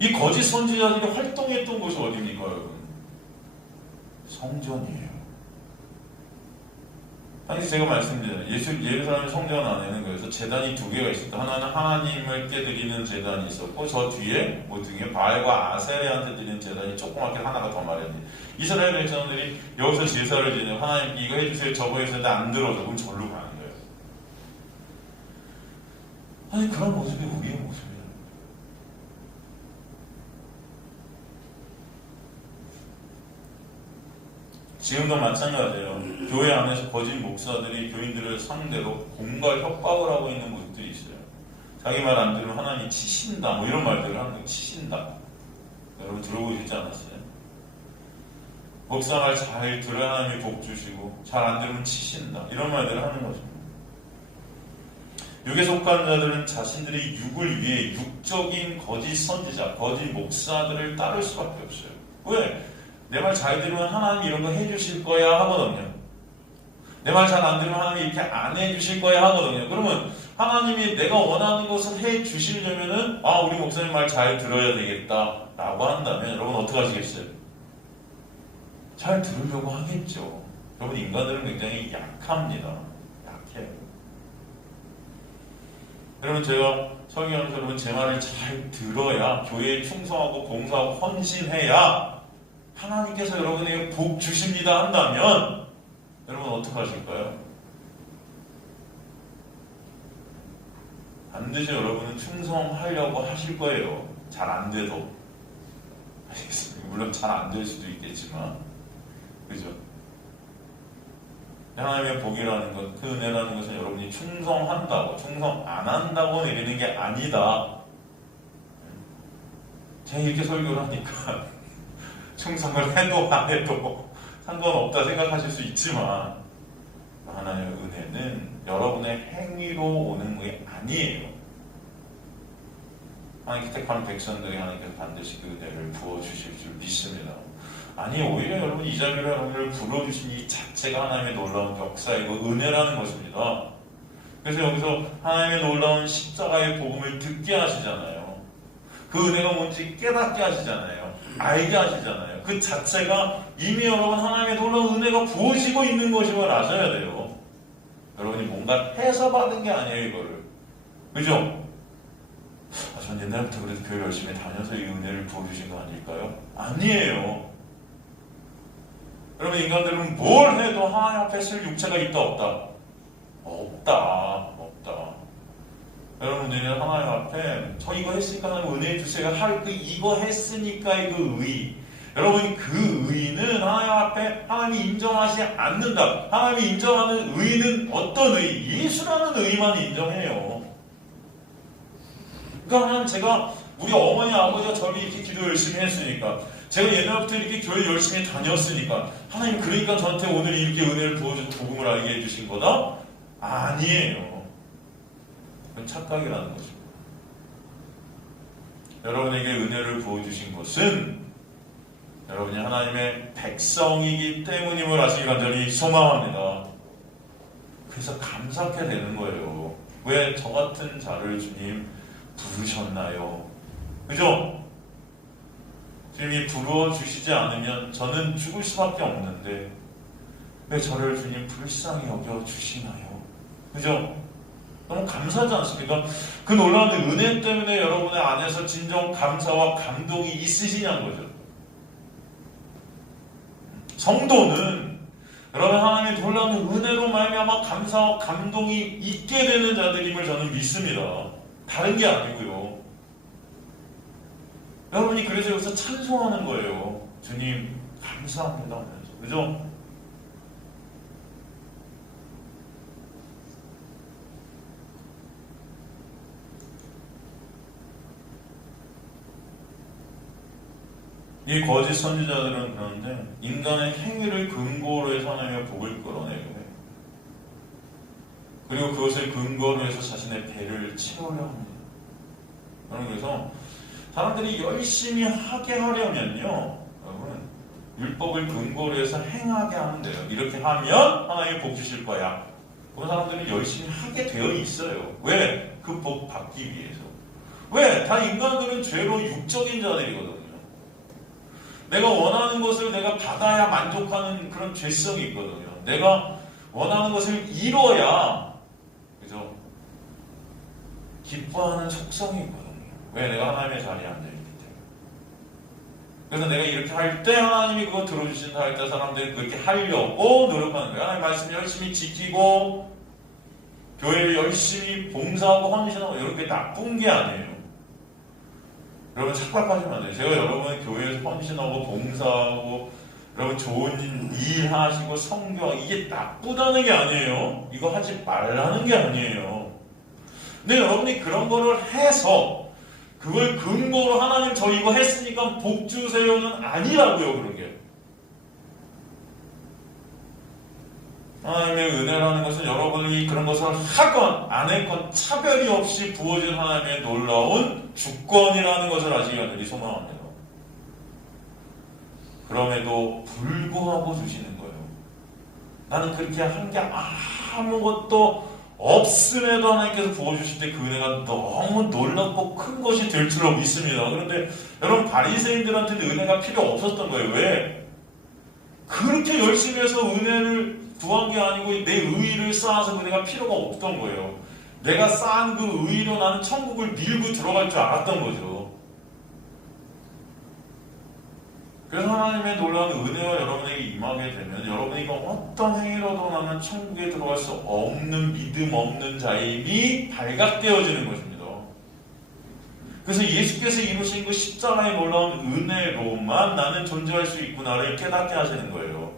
이 거짓 선지자들이 활동했던 곳이 어디입니까, 여러분? 성전이에요. 아니 제가 말씀드려요. 예루살렘 성전 안에는 그래서 제단이 두 개가 있었다. 하나는 하나님을 깨드리는 제단이 있었고 저 뒤에 뭐 등에 바알과 아세레한테 드리는 제단이 조그맣게 하나가 더 마련돼요. 이스라엘 백성들이 여기서 제사를 지내고 하나님 이거 해주세요 저거 해주세요 안 들어줘. 그럼 절로 가는 거예요. 아니 그런 모습이 우리의 모습이에요. 지금도 마찬가지예요. 교회 안에서 거짓 목사들이 교인들을 상대로 공갈 협박을 하고 있는 모습들이 있어요. 자기 말 안 들으면 하나님이 치신다 뭐 이런 말들을 하는 거예요. 치신다. 여러분 들어보시지 않았어요? 목사 말 잘 들어야 하나님이 복 주시고 잘 안 들으면 치신다 이런 말들을 하는 거죠. 육에 속한 자들은 자신들의 육을 위해 육적인 거짓 선지자, 거짓 목사들을 따를 수밖에 없어요. 왜? 내 말 잘 들으면 하나님이 이런 거 해주실 거야 하거든요. 내 말 잘 안 들으면 하나님이 이렇게 안 해주실 거야 하거든요. 그러면 하나님이 내가 원하는 것을 해주시려면은 우리 목사님 말 잘 들어야 되겠다 라고 한다면 여러분 어떻게 하시겠어요? 잘 들으려고 하겠죠. 여러분 인간들은 굉장히 약합니다. 약해요. 여러분 제가 설교하면서 여러분 제 말을 잘 들어야 교회에 충성하고 봉사하고 헌신해야 하나님께서 여러분에게 복 주십니다 한다면 여러분 어떻게 하실까요? 반드시 여러분은 충성하려고 하실 거예요. 잘 안 돼도. 알겠습니다. 물론 잘 안 될 수도 있겠지만 그죠? 하나님의 복이라는 것, 그 은혜라는 것은 여러분이 충성한다고 충성 안 한다고 내리는 게 아니다. 제가 이렇게 설교를 하니까 충성을 해도 안 해도 상관없다 생각하실 수 있지만 하나님의 은혜는 여러분의 행위로 오는 게 아니에요. 하나님께 택한 백성들이 하나님께서 반드시 그 은혜를 부어주실 줄 믿습니다. 아니 오히려 여러분 이 자리로 여러분을 불러주신 이 자체가 하나님의 놀라운 역사이고 은혜라는 것입니다. 그래서 여기서 하나님의 놀라운 십자가의 복음을 듣게 하시잖아요. 그 은혜가 뭔지 깨닫게 하시잖아요. 알게 하시잖아요. 그 자체가 이미 여러분 하나님의 놀라운 은혜가 부어지고 있는 것임을 아셔야 돼요. 여러분이 뭔가 해서 받은 게 아니에요 이거를. 그죠? 전 옛날부터 그래도 교회 열심히 다녀서 이 은혜를 부어주신 거 아닐까요? 아니에요. 여러분 인간들은 뭘 해도 하나님 앞에 쓸 육체가 있다 없다? 없다. 여러분 우리는 하나님 앞에 저 이거 했으니까 하나님 은혜 주세요 할 그 이거 했으니까의 그 의, 여러분 그 의는 하나님 앞에 하나님이 인정하지 않는다. 하나님이 인정하는 의는 어떤 의? 예수라는 의만 인정해요. 그러니까 하나님, 제가 우리 어머니 아버지가 저를 이렇게 기도 열심히 했으니까, 제가 옛날부터 이렇게 교회 열심히 다녔으니까 하나님 그러니까 저한테 오늘 이렇게 은혜를 부어줘서 복음을 알게 해주신 거다? 아니에요. 그건 착각이라는 것입니다. 여러분에게 은혜를 부어주신 것은 여러분이 하나님의 백성이기 때문임을 아시기 간절히 소망합니다. 그래서 감사하게 되는 거예요. 왜 저 같은 자를 주님 부르셨나요? 그죠? 주님이 부르어주시지 않으면 저는 죽을 수밖에 없는데 왜 저를 주님 불쌍히 여겨주시나요? 그죠? 너무 감사하지 않습니까? 그 놀라운 은혜 때문에 여러분의 안에서 진정 감사와 감동이 있으시냐는 거죠. 성도는 여러분 하나님의 놀라운 은혜로 말미암아 감사와 감동이 있게 되는 자들임을 저는 믿습니다. 다른 게 아니고요. 여러분이 그래서 여기서 찬송하는 거예요. 주님 감사합니다 하면서. 그죠? 이 거짓 선지자들은 그런데 인간의 행위를 근거로 해서 하나님의 복을 끌어내려 해요. 그리고 그것을 근거로 해서 자신의 배를 채우려 합니다. 그래서 사람들이 열심히 하게 하려면요, 여러분 율법을 근거로 해서 행하게 하면 돼요. 이렇게 하면 하나님이 복 주실 거야. 그런 사람들은 열심히 하게 되어 있어요. 왜? 그 복 받기 위해서. 왜? 다 인간들은 죄로 육적인 자들이거든요. 내가 원하는 것을 내가 받아야 만족하는 그런 죄성이 있거든요. 내가 원하는 것을 이뤄야, 그죠? 기뻐하는 속성이 있거든요. 왜? 내가 하나님의 자리에 앉아있기 때문에. 그래서 내가 이렇게 할 때 하나님이 그거 들어주신다 할 때 사람들이 그렇게 하려고 노력하는 거예요. 하나님 말씀 열심히 지키고 교회를 열심히 봉사하고 헌신하고 이런 게 나쁜 게 아니에요. 여러분 착각하시면 안 돼요. 제가 여러분 교회에서 헌신하고 봉사하고 여러분 좋은 일 하시고 성경 이게 나쁘다는 게 아니에요. 이거 하지 말라는 게 아니에요. 근데 여러분이 그런 거를 해서 그걸 근거로 하나님 저 이거 했으니까 복 주세요는 아니라고요. 그런 게. 하나님의 은혜라는 것은 여러분이 그런 것을 하건 안 했건 차별이 없이 부어진 하나님의 놀라운 주권이라는 것을 아시기 간절히 소망합니다. 그럼에도 불구하고 주시는 거예요. 나는 그렇게 한 게 아무것도 없음에도 하나님께서 부어주실 때 그 은혜가 너무 놀랍고 큰 것이 될 줄로 믿습니다. 그런데 여러분 바리새인들한테는 은혜가 필요 없었던 거예요. 왜? 그렇게 열심히 해서 은혜를 구한 게 아니고 내 의의를 쌓아서 은혜가 필요가 없던 거예요. 내가 쌓은 그 의의로 나는 천국을 밀고 들어갈 줄 알았던 거죠. 그래서 하나님의 놀라운 은혜가 여러분에게 임하게 되면 여러분이 어떤 행위로도 나는 천국에 들어갈 수 없는 믿음 없는 자임이 발각되어지는 것입니다. 그래서 예수께서 이루신 그 십자가의 놀라운 은혜로만 나는 존재할 수 있구나를 깨닫게 하시는 거예요.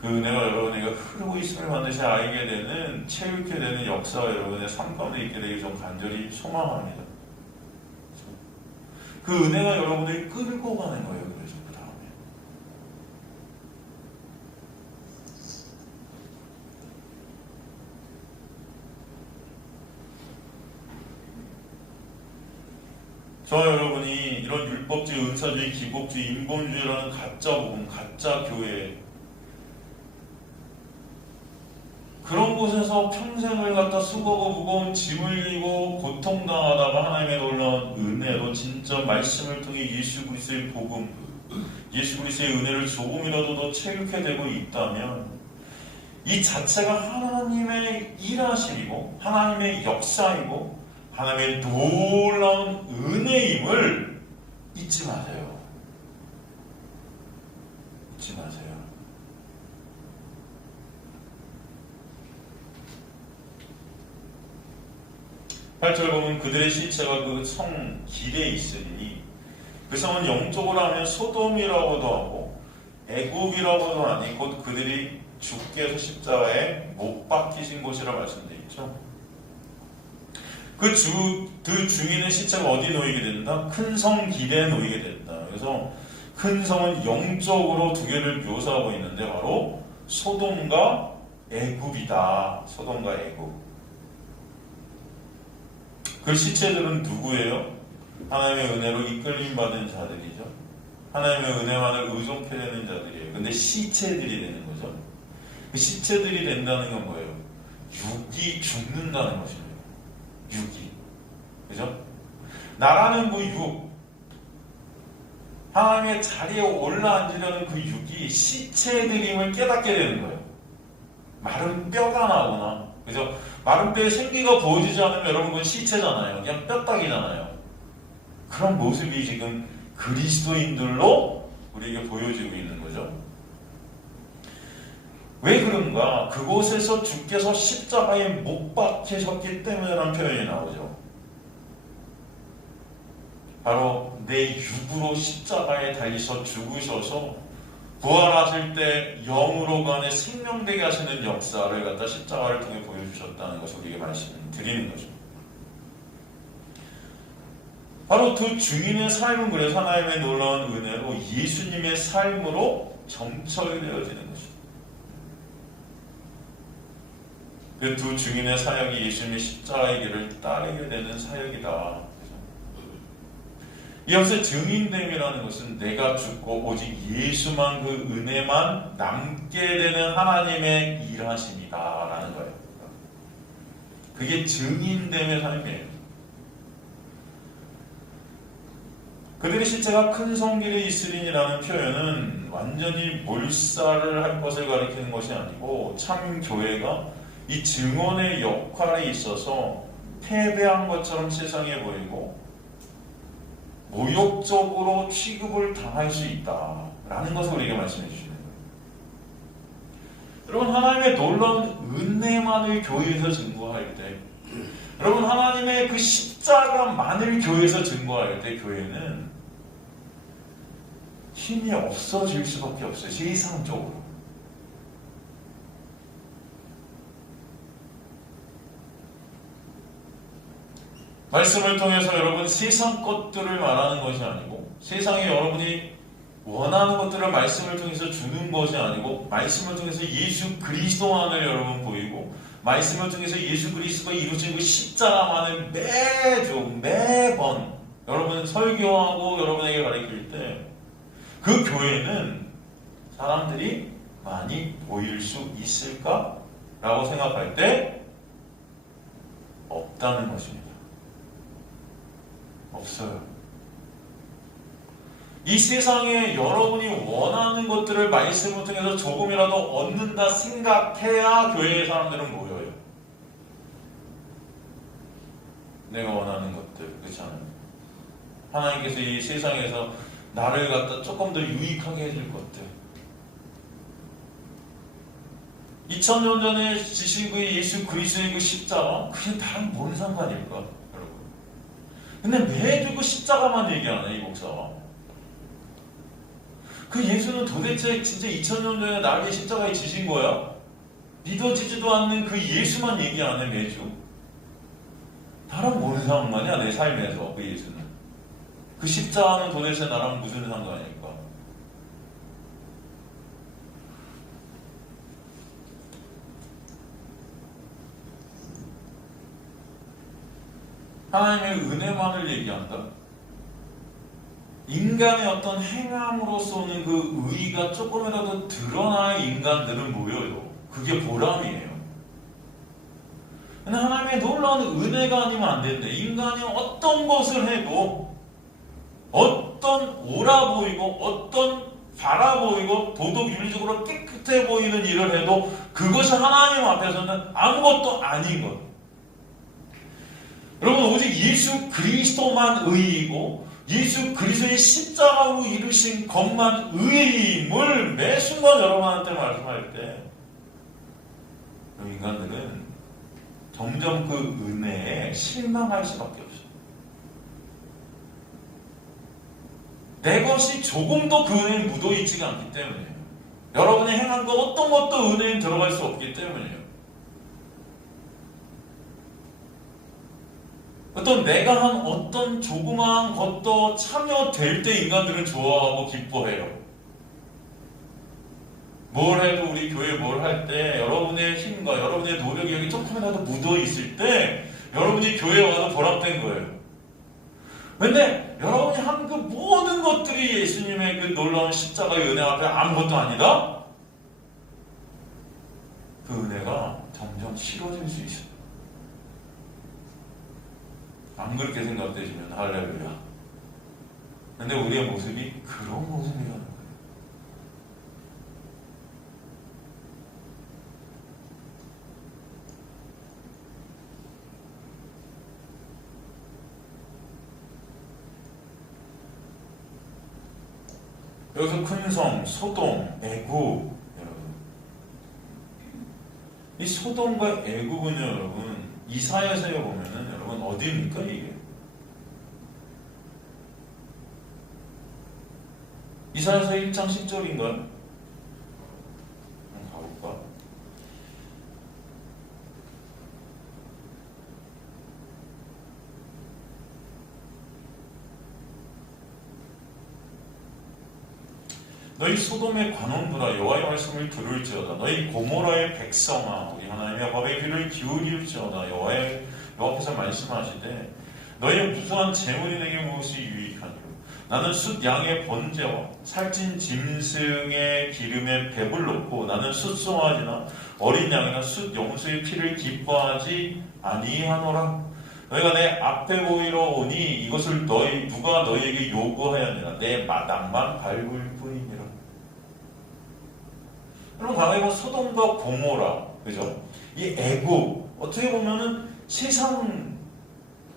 그 은혜가 여러분에게 흐르고 있음을 반드시 알게 되는, 체육해 되는 역사가 여러분의 삶 가운데 있게 되기 좀 간절히 소망합니다. 그 은혜가 여러분을 끌고 가는 거예요. 그래서 그 다음에 저와 여러분이 이런 율법주의, 은사주의, 기복주의, 인본주의라는 가짜 복음, 가짜 교회 그런 곳에서 평생을 갖다 수고하고 무거운 짐을 지고 고통당하다가 하나님의 놀라운 은혜로 진짜 말씀을 통해 예수 그리스도의 복음, 예수 그리스도의 은혜를 조금이라도 더 체육해 되고 있다면 이 자체가 하나님의 일하심이고 하나님의 역사이고 하나님의 놀라운 은혜임을 잊지 마세요. 잊지 마세요. 8절 보면 그들의 시체가 그 성 길에 있으니 그 성은 영적으로 하면 소돔이라고도 하고 애굽이라고도 하니 곧 그들이 주께서 십자가에 못 박히신 곳이라 말씀되어 있죠. 그 주인의 시체가 어디 놓이게 된다? 큰 성 길에 놓이게 된다. 그래서 큰 성은 영적으로 두 개를 묘사하고 있는데 바로 소돔과 애굽이다. 소돔과 애굽. 그 시체들은 누구예요? 하나님의 은혜로 이끌림 받은 자들이죠. 하나님의 은혜만을 의존케 되는 자들이에요. 근데 시체들이 되는 거죠. 그 시체들이 된다는 건 뭐예요? 육이 죽는다는 것입니다. 육이. 그죠? 나라는 그 육, 하나님의 자리에 올라앉으려는 그 육이 시체들임을 깨닫게 되는 거예요. 마른 뼈가 나오거나, 그죠? 마른 뼈에 생기가 부어지지 않으면 여러분 그건 시체잖아요. 그냥 뼈다귀잖아요. 그런 모습이 지금 그리스도인들로 우리에게 보여지고 있는 거죠. 왜 그런가? 그곳에서 주께서 십자가에 못 박히셨기 때문이라는 표현이 나오죠. 바로 내 육으로 십자가에 달리셔 죽으셔서 부활하실 때 영으로 간에 생명되게 하시는 역사를 갖다 십자가를 통해 보여주셨다는 것을 우리에게 말씀드리는 거죠. 바로 그 주인의 삶은 그래서 하나님의 놀라운 은혜로 예수님의 삶으로 정철되어지는 것입니다. 그 두 주인의 사역이 예수님의 십자가의 길을 따르게 되는 사역이다. 이것의 증인됨이라는 것은 내가 죽고 오직 예수만 그 은혜만 남게 되는 하나님의 일하심이다라는 거예요. 그게 증인됨의 삶이에요. 그들의 시체가 큰 성길에 있으리니라는 표현은 완전히 몰살을 할 것을 가리키는 것이 아니고 참 교회가 이 증언의 역할에 있어서 패배한 것처럼 세상에 보이고 모욕적으로 취급을 당할 수 있다라는 것을 우리에게 말씀해 주시는 거예요. 여러분, 하나님의 놀라운 은혜만을 교회에서 증거할 때, 여러분, 하나님의 그 십자가만을 교회에서 증거할 때 교회는 힘이 없어질 수밖에 없어요. 세상적으로. 말씀을 통해서 여러분 세상 것들을 말하는 것이 아니고 세상에 여러분이 원하는 것들을 말씀을 통해서 주는 것이 아니고 말씀을 통해서 예수 그리스도만을 여러분 보이고 말씀을 통해서 예수 그리스도가 이루신 그 십자가만을 매번 여러분 설교하고 여러분에게 가르칠 때 그 교회는 사람들이 많이 보일 수 있을까? 라고 생각할 때 없다는 것입니다. 없어요. 이 세상에 여러분이 원하는 것들을 말씀을 통해서 조금이라도 얻는다 생각해야 교회의 사람들은 모여요. 내가 원하는 것들, 그렇지 않아요? 하나님께서 이 세상에서 나를 갖다 조금 더 유익하게 해줄 것들, 2000년 전에 지신 그 예수 그리스도의 그 십자가, 그게 다른 뭔 상관일까, 여러분? 근데 매주 그 십자가만 얘기하네, 이 목사가. 그 예수는 도대체 진짜 2000년 전에 나에게 십자가에 지신 거야? 믿어지지도 않는 그 예수만 얘기하네, 매주. 나랑 뭔 상관이야, 내 삶에서, 그 예수는. 그 십자가는 도대체 나랑 무슨 상관일까? 하나님의 은혜만을 얘기한다. 인간의 어떤 행함으로서는 그 의의가 조금이라도 드러나야 인간들은 모여요. 그게 보람이에요. 근데 하나님의 놀라운 은혜가 아니면 안 된대. 인간이 어떤 것을 해도 어떤 옳아 보이고 어떤 바라 보이고 도덕 윤리적으로 깨끗해 보이는 일을 해도 그것이 하나님 앞에서는 아무것도 아닌 것. 여러분, 오직 예수 그리스도만 의이고 예수 그리스도의 십자가로 이루신 것만 의임을 매 순간 여러분한테 말씀할 때 인간들은 점점 그 은혜에 실망할 수밖에 없어요. 내 것이 조금도 그 은혜에 묻어있지가 않기 때문이에요. 여러분이 행한 것 어떤 것도 은혜에 들어갈 수 없기 때문이에요. 어떤 내가 한 어떤 조그마한 것도 참여될 때 인간들은 좋아하고 기뻐해요. 뭘 해도 우리 교회 뭘 할 때 여러분의 힘과 여러분의 노력이 여기 조금이라도 묻어있을 때 여러분이 교회에 와도 보람된 거예요. 근데 여러분이 한 그 모든 것들이 예수님의 그 놀라운 십자가의 은혜 앞에 아무것도 아니다? 그 은혜가 점점 싫어질 수 있어요. 안 그렇게 생각되시면 할렐루야. 근데 우리의 모습이 그런 모습이라는 거예요. 여기서 큰 성, 소돔, 애굽, 여러분. 이 소돔과 애굽은요, 여러분, 이사야서에 보면은 여러분 어디입니까 이게? 이사야서 1장 10절인가요? 한번 가볼까? 너희 소돔의 관원들아 여호와의 말씀을 들을지어다. 너희 고모라의 백성아 우리 하나님의 법에 귀를 기울일지어다. 여호와께서 말씀하시되 너희의 무수한 재물이 내게 무엇이 유익하니요? 나는 숫 양의 번제와 살찐 짐승의 기름에 배불 넣고 나는 숫송아지나 어린 양이나 숫 염소의 피를 기뻐하지 아니하노라. 너희가 내 앞에 보이러 오니 이것을 누가 너희에게 요구하였느냐? 내 마당만 밟을 뿐이니라. 여러분 다음에 보면 소돔과 고모라, 그죠? 이 애굽 어떻게 보면은 세상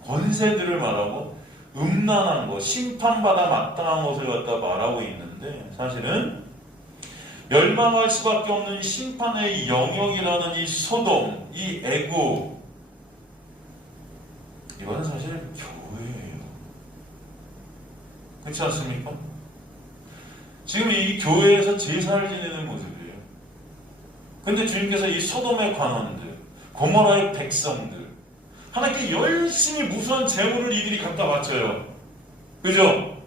권세들을 말하고 음란한 것, 심판받아 마땅한 것을 갖다 말하고 있는데 사실은 멸망할 수밖에 없는 심판의 영역이라는 이 소돔, 이 애굽 이거는 사실 교회예요. 그렇지 않습니까? 지금 이 교회에서 제사를 지내는 모습이에요. 근데 주님께서 이 소돔의 관원들, 고모라의 백성들, 하나님께 열심히 무수한 재물을 이들이 갖다 바쳐요. 그죠?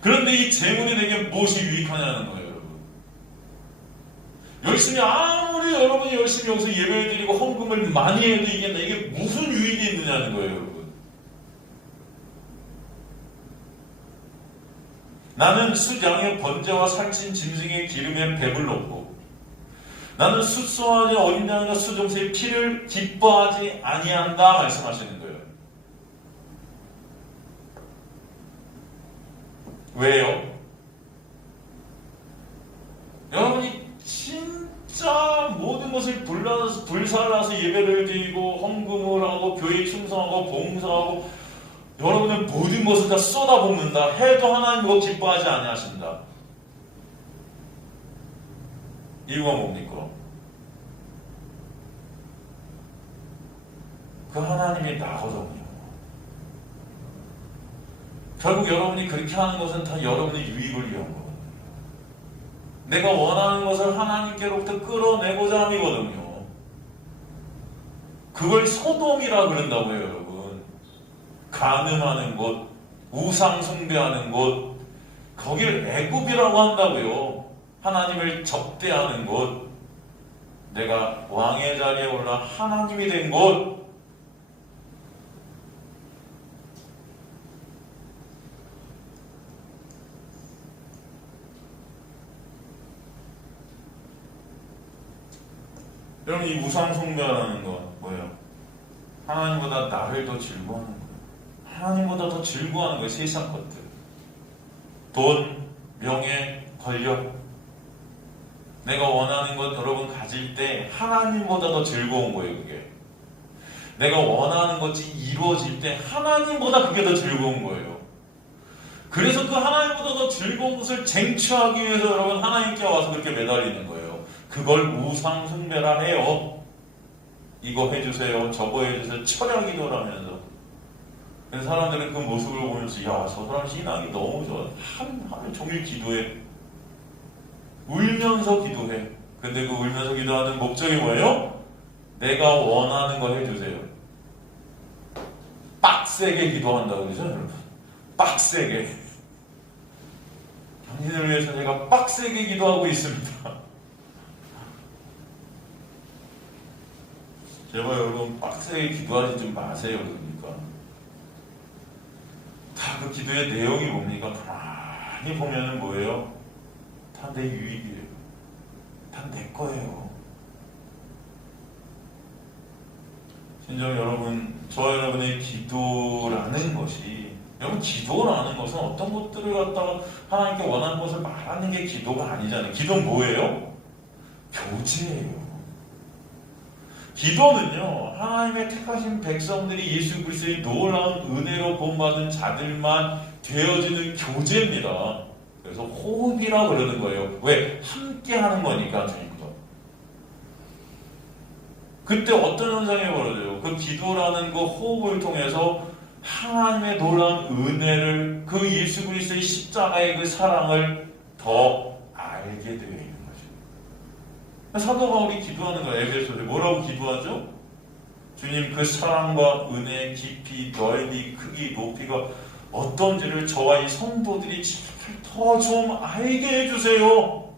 그런데 이 재물이 내게 무엇이 유익하냐는 거예요, 여러분. 열심히 아무리 여러분이 열심히 여기서 예배를 드리고 헌금을 많이 해도 이게 무슨 유익이 있느냐는 거예요, 여러분. 나는 숫 양의 번제와 살찐 짐승의 기름에 배불 넣고 나는 숫송아지 어린 양과 숫 염소의 피를 기뻐하지 아니한다 말씀하시는 거예요. 왜요? 여러분이 진짜 모든 것을 불살라서 예배를 드리고 헌금을 하고 교회에 충성하고 봉사하고 여러분의 모든 것을 다 쏟아붓는다 해도 하나님 그거 기뻐하지 아니하신다. 이유가 뭡니까? 그 하나님이 나거든요. 결국 여러분이 그렇게 하는 것은 다 여러분의 유익을 위한 거거든요. 내가 원하는 것을 하나님께로부터 끌어내고자 함이거든요. 그걸 소돔이라 그런다고요, 여러분. 간음하는 곳, 우상 숭배하는 곳, 거길 애굽이라고 한다고요. 하나님을 적대하는 곳, 내가 왕의 자리에 올라 하나님이 된 곳. 여러분 이 우상 숭배하는 건 뭐예요? 하나님보다 나를 더 즐거워하는 거예요. 하나님보다 더 즐거워하는 거예요. 세상 것들. 돈, 명예, 권력. 내가 원하는 것 여러분 가질 때 하나님보다 더 즐거운 거예요. 그게. 내가 원하는 것이 이루어질 때 하나님보다 그게 더 즐거운 거예요. 그래서 그 하나님보다 더 즐거운 것을 쟁취하기 위해서 여러분 하나님께 와서 그렇게 매달리는 거예요. 그걸 우상 숭배라 해요. 이거 해주세요, 저거 해주세요, 철야 기도를 하면서. 그래서 사람들은 그 모습을 보면서 야, 저 사람 신앙이 너무 좋아. 하루 종일 기도해. 울면서 기도해. 근데 그 울면서 기도하는 목적이 뭐예요? 내가 원하는 거 해주세요. 빡세게 기도한다고 그러죠, 여러분? 빡세게. 당신을 위해서 제가 빡세게 기도하고 있습니다. 제발 여러분 빡세게 기도하지 좀 마세요. 그러니까 다 그 기도의 내용이 뭡니까? 가만히 보면은 뭐예요? 다 내 유익이에요. 다 내 거예요. 진정 여러분, 저와 여러분의 기도라는 것이, 여러분 기도라는 것은 어떤 것들을 갖다가 하나님께 원하는 것을 말하는 게 기도가 아니잖아요. 기도는 뭐예요? 교제예요. 기도는요, 하나님의 택하신 백성들이 예수 그리스도의 놀라운 은혜로 본받은 자들만 되어지는 교제입니다. 그래서 호흡이라고 그러는 거예요. 왜? 함께 하는 거니까, 주님과. 그때 어떤 현상이 벌어져요? 그 기도라는 그 호흡을 통해서 하나님의 놀라운 은혜를, 그 예수 그리스도의 십자가의 그 사랑을 더 알게 되어 있는 거죠. 사도 바울이 기도하는 거예요. 에베소서에 뭐라고 기도하죠? 주님, 그 사랑과 은혜의 깊이, 넓이, 크기, 높이가 어떤지를 저와 이 성도들이 더 좀 알게 해주세요.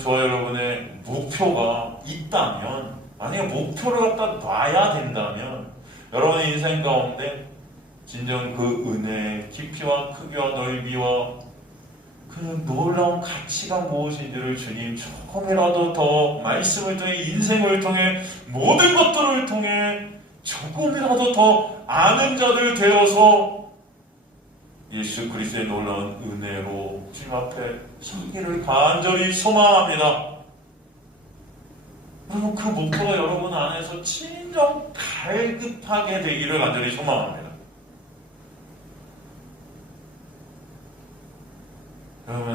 저와 여러분의 목표가 있다면, 만약에 목표를 갖다 놔야 된다면, 여러분의 인생 가운데 진정 그 은혜의 깊이와 크기와 넓이와 그 놀라운 가치가 무엇인지를 주님 조금이라도 더 말씀을 통해, 인생을 통해, 모든 것들을 통해 조금이라도 더 아는 자들 되어서 예수 그리스도의 놀라운 은혜로 주님 앞에 서기를 간절히 소망합니다. 그리고 그 목표가 여러분 안에서 진정 갈급하게 되기를 간절히 소망합니다. 여러분,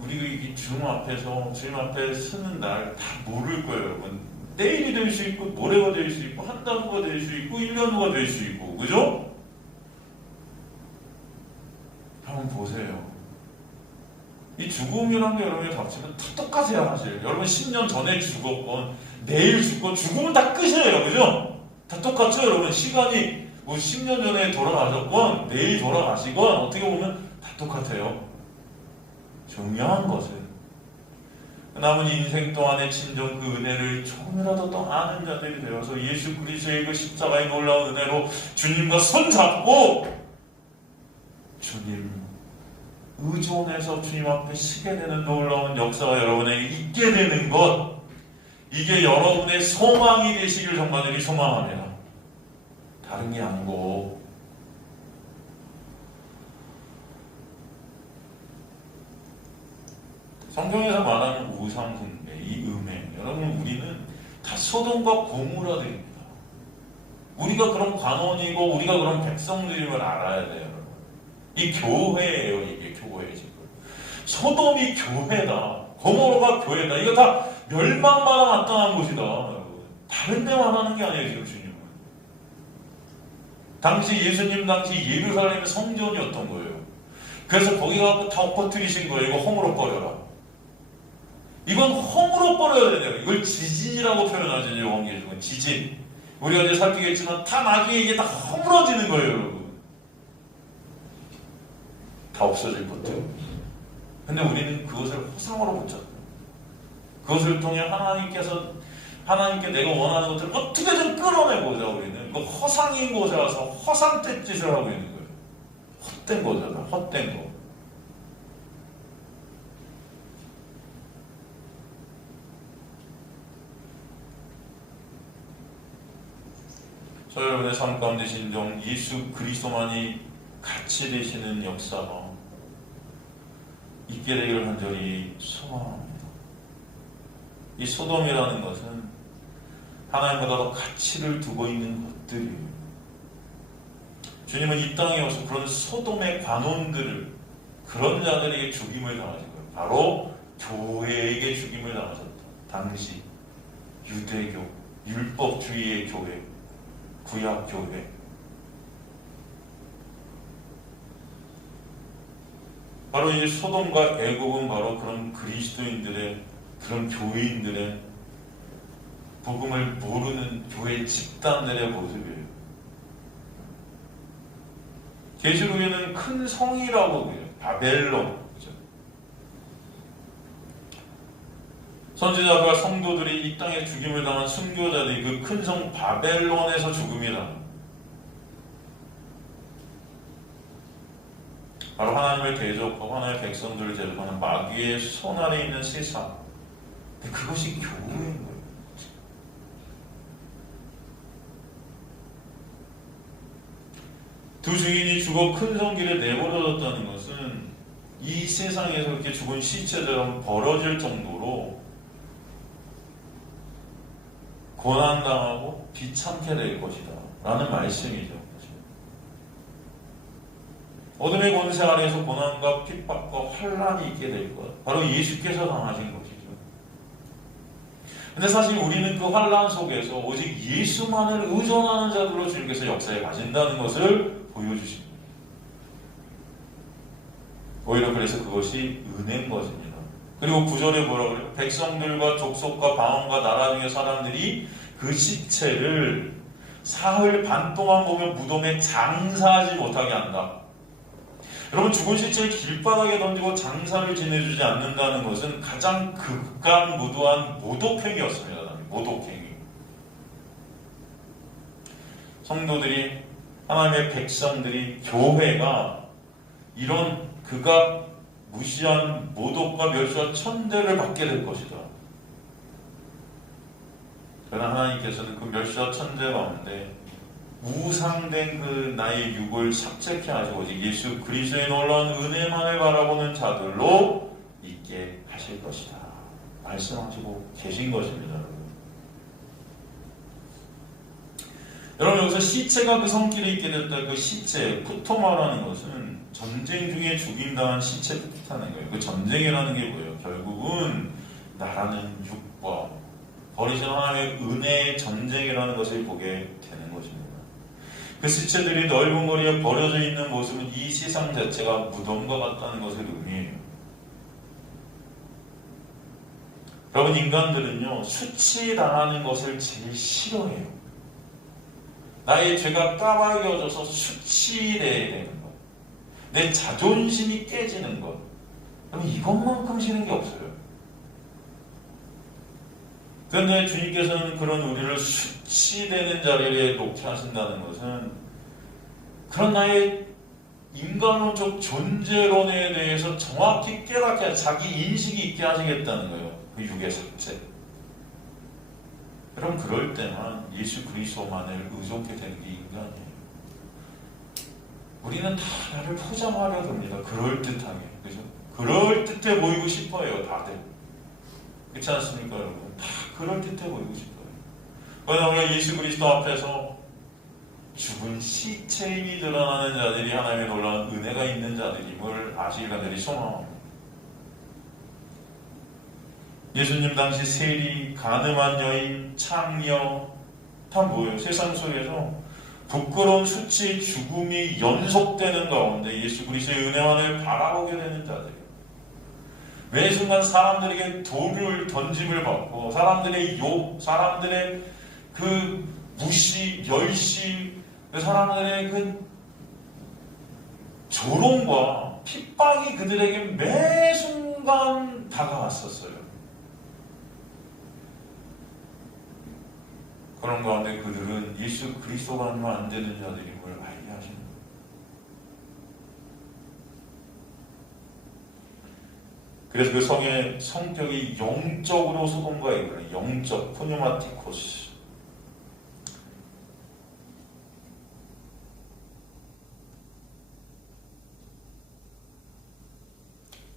우리가 이 주님 앞에서, 주님 앞에 서는 날 다 모를 거예요, 여러분. 내일이 될 수 있고, 모레가 될 수 있고, 한 달 후가 될 수 있고, 1년 후가 될 수 있고, 그죠? 한번 보세요. 이 죽음이라는 게 여러분이 닥치면 다 똑같아요, 사실. 여러분 10년 전에 죽었건, 내일 죽건, 죽으면 다 끝이에요, 그죠? 다 똑같죠, 여러분? 시간이 뭐 10년 전에 돌아가셨건, 내일 돌아가시건, 어떻게 보면 다 똑같아요. 중요한 것은 남은 인생 동안의 진정 그 은혜를 조금이라도 더 아는 자들이 되어서 예수 그리스도의 그 십자가의 놀라운 은혜로 주님과 손잡고 주님 의존해서 주님 앞에 서게 되는 놀라운 역사가 여러분에게 있게 되는 것, 이게 여러분의 소망이 되시길 정말로 소망합니다. 다른 게 아니고 성경에서 말하는 우상숭배, 이 음행, 여러분 우리는 다 소돔과 고모라들입니다. 우리가 그런 관원이고 우리가 그런 백성들임을 알아야 돼요, 여러분. 이 교회예요, 이게 교회 지금. 소돔이 교회다, 고모라가 교회다. 이거 다 멸망마다 마땅한 곳이다, 여러분. 다른 데 말하는 게 아니에요, 지금 주님은. 당시 예수님 당시 예루살렘의 성전이었던 거예요. 그래서 거기 가서 다 엎어뜨리신 거예요. 이거 허물어 버려라. 이건 허물어 버려야 돼요. 이걸 지진이라고 표현하죠, 요한계시록은. 지진. 우리가 이제 살피겠지만 다 나중에 이게 다 허물어지는 거예요, 여러분. 다 없어질 것들. 근데 우리는 그것을 허상으로 붙잡고, 그것을 통해 하나님께 내가 원하는 것들을 어떻게든 끌어내고자 우리는 그 허상인 곳에 와서 허상된 짓을 하고 있는 거예요. 헛된 거잖아, 헛된 거. 저 여러분의 삶 가운데 진정 예수 그리스도만이 가치 되시는 역사가 있게 되기를 간절히 소망합니다. 이 소돔이라는 것은 하나님보다 더 가치를 두고 있는 것들이에요. 주님은 이 땅에 와서 그런 소돔의 관원들을, 그런 자들에게 죽임을 당하신 거예요. 바로 교회에게 죽임을 당하셨다. 당시 유대교, 율법주의의 교회, 구약교회. 바로 이 소돔과 애굽은 바로 그런 그리스도인들의, 그런 교회인들의, 복음을 모르는 교회 집단들의 모습이에요. 계시록에는 큰 성이라고 해요. 바벨론. 그죠? 선지자들과 성도들이 이 땅에 죽임을 당한 순교자들이 그 큰 성 바벨론에서 죽음이 당한, 바로 하나님을 대적하고 하나님의 백성들을 대적하는 마귀의 손 아래 있는 세상. 그것이 교회인 거예요. 두 증인이 죽어 큰 성길에 내버려졌다는 것은 이 세상에서 그렇게 죽은 시체처럼 벌어질 정도로 고난당하고 비참게 될 것이다 라는 말씀이죠. 어둠의 권세 아래에서 고난과 핍박과 환란이 있게 될 것, 바로 예수께서 당하신 것이죠. 근데 사실 우리는 그 환란 속에서 오직 예수만을 의존하는 자들로 주님께서 역사에 가신다는 것을 보여주십니다. 오히려 그래서 그것이 은혜인 것입니다. 그리고 9절에 뭐라고 그래요? 백성들과 족속과 방언과 나라 중의 사람들이 그 시체를 사흘 반 동안 보며 무덤에 장사하지 못하게 한다. 여러분, 죽은 시체를 길바닥에 던지고 장사를 지내주지 않는다는 것은 가장 극강무도한 모독행위였습니다. 모독행위. 성도들이, 하나님의 백성들이, 교회가 이런 극악 무시한 모독과 멸시와 천대를 받게 될 것이다. 그러나 하나님께서는 그 멸시와 천대 가운데 우상된 그 나의 육을 삭제케 하시고 오직 예수 그리스도의 놀라운 은혜만을 바라보는 자들로 있게 하실 것이다 말씀하시고 계신 것입니다. 여러분, 여기서 시체가 그 성길에 있게 됐다. 그 시체, 푸토마라는 것은 전쟁 중에 죽임당한 시체를 뜻하는 거예요. 그 전쟁이라는 게 뭐예요? 결국은 나라는 육과 버리신 하나님의 은혜의 전쟁이라는 것을 보게 되는 것입니다. 그 시체들이 넓은 거리에 버려져 있는 모습은 이 세상 자체가 무덤과 같다는 것을 의미해요. 여러분, 인간들은요, 수치당하는 것을 제일 싫어해요. 나의 죄가 까발려져서 수치돼야 되는 것, 내 자존심이 깨지는 것, 그럼 이것만큼 싫은 게 없어요. 그런데 주님께서는 그런 우리를 수치되는 자리에 놓게 하신다는 것은 그런 나의 인간론적 존재론에 대해서 정확히 깨닫게, 자기 인식이 있게 하시겠다는 거예요. 그 육의 삭제. 여러분, 그럴 때만 예수 그리스도만을 의존하게 되는 게 인간이에요. 우리는 다 나를 포장하려 듭니다. 그럴듯하게. 그죠? 그럴듯해 보이고 싶어요, 다들. 그렇지 않습니까, 여러분? 다 그럴듯해 보이고 싶어요. 그러나 우리가 예수 그리스도 앞에서 죽은 시체임이 드러나는 자들이 하나님의 놀라운 은혜가 있는 자들임을 아시길 간절히 소망합니다. 예수님 당시 세리, 가늠한 여인, 창녀 다 뭐예요? 세상 속에서 부끄러운 수치의 죽음이 연속되는 가운데 예수 그리스도의 은혜만을 바라보게 되는 자들이에요. 매 순간 사람들에게 돌을 던짐을 받고 사람들의 욕, 사람들의 그 무시, 멸시, 사람들의 그 조롱과 핍박이 그들에게 매 순간 다가왔었어요. 그런 가운데 그들은 예수 그리스도가 아니면 안 되는 자들임을 알게 하시는 거예요. 그래서 그 성의 성격이 영적으로 소돔과 애굽은 영적 푸뉴마티코스.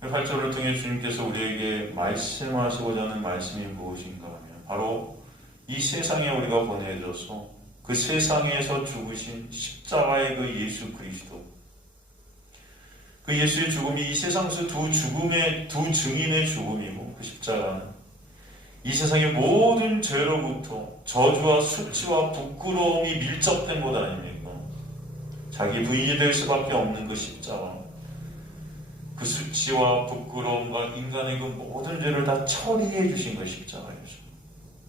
8절을 통해 주님께서 우리에게 말씀하시고자 하는 말씀이 무엇인가 하면 바로 이 세상에 우리가 보내져서 그 세상에서 죽으신 십자가의 그 예수 그리스도, 그 예수의 죽음이 이 세상에서 두 증인의 죽음이고, 그 십자가는 이 세상의 모든 죄로부터 저주와 수치와 부끄러움이 밀접된 것 아닙니까? 자기 부인이 될 수밖에 없는 그 십자가, 그 수치와 부끄러움과 인간의 그 모든 죄를 다 처리해 주신 그 십자가였죠.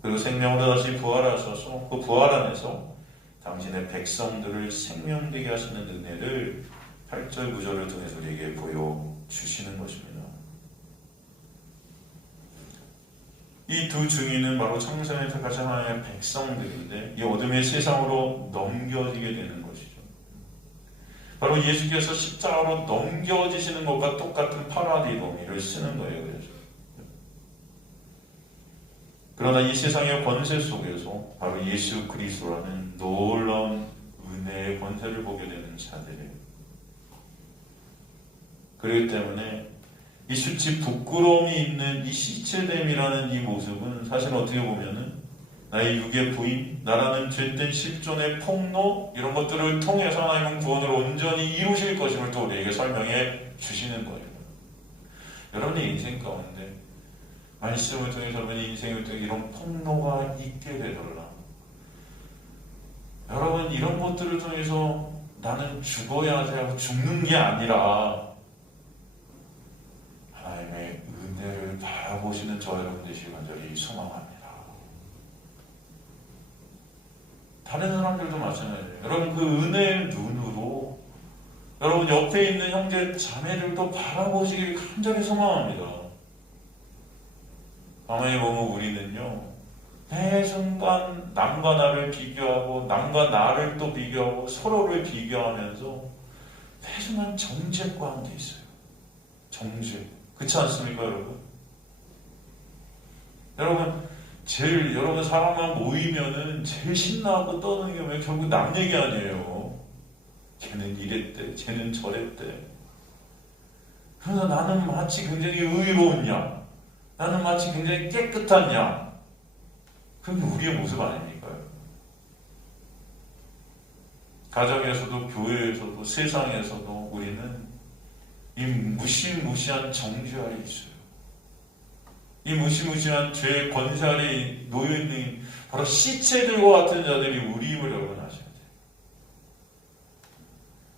그리고 생명으로 다시 부활하셔서 그 부활 안에서 당신의 백성들을 생명되게 하시는 은혜를 8절 9절을 통해서 우리에게 보여주시는 것입니다. 이 두 증인은 바로 창세전에 택하신 하나님의 백성들인데 이 어둠의 세상으로 넘겨지게 되는 것이죠. 바로 예수께서 십자가로 넘겨지시는 것과 똑같은 파라디도미를 쓰는 거예요. 그래서. 그러나 이 세상의 권세 속에서 바로 예수 그리스도라는 놀라운 은혜의 권세를 보게 되는 자들이에요. 그렇기 때문에 이 수치 부끄러움이 있는 이 시체됨이라는 이 모습은 사실 어떻게 보면은 나의 육의 부인, 나라는 죄된 실존의 폭로 이런 것들을 통해서 하나님은 구원을 온전히 이루실 것임을 또 우리에게 설명해 주시는 거예요. 여러분의 인생 가운데 말씀을 통해서 여러분의 인생을 통해 이런 폭로가 있게 되더라. 여러분 이런 것들을 통해서 나는 죽어야 하고 죽는 게 아니라 하나님의 은혜를 바라보시는 저 여러분 되시길 간절히 소망합니다. 다른 사람들도 마찬가지예요. 여러분 그 은혜의 눈으로 여러분 옆에 있는 형제 자매들도 바라보시길 간절히 소망합니다. 가만히 보면 우리는요 매 순간 남과 나를 비교하고 남과 나를 또 비교하고 서로를 비교하면서 매 순간 정죄 가운데 있어요. 정죄. 그렇지 않습니까 여러분? 여러분 사람만 모이면은 제일 신나고 떠드는 게 왜 결국 남 얘기 아니에요. 쟤는 이랬대, 쟤는 저랬대. 그러나 나는 마치 굉장히 의로웠냐, 나는 마치 굉장히 깨끗하냐. 그게 우리의 모습 아닙니까? 가정에서도 교회에서도 세상에서도 우리는 이 무시무시한 정죄 아래 있어요. 이 무시무시한 죄의 권세 아래 놓여있는 바로 시체들과 같은 자들이 우리임을 여러분 아셔야 돼요.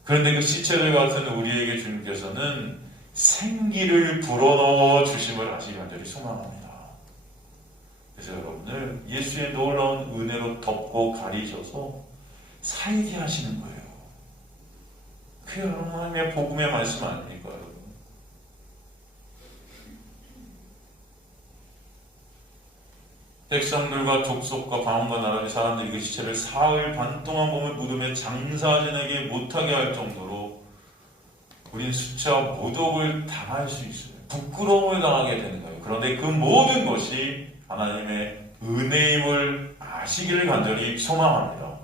그런데 그 시체들 같은 우리에게 주님께서는 생기를 불어넣어 주심을 아시기 간절히 소망합니다. 그래서 여러분을 예수의 놀라운 은혜로 덮고 가리셔서 살게 하시는 거예요. 그게 여러분 하나님의 복음의 말씀 아닙니까 여러분? 백성들과 족속과 방언과 나라의 사람들이 그 시체를 사흘 반 동안 몸을 무덤에 장사 지내게 못하게 할 정도로 우린 수치와 모독을 당할 수 있어요. 부끄러움을 당하게 되는 거예요. 그런데 그 모든 것이 하나님의 은혜임을 아시기를 간절히 소망합니다.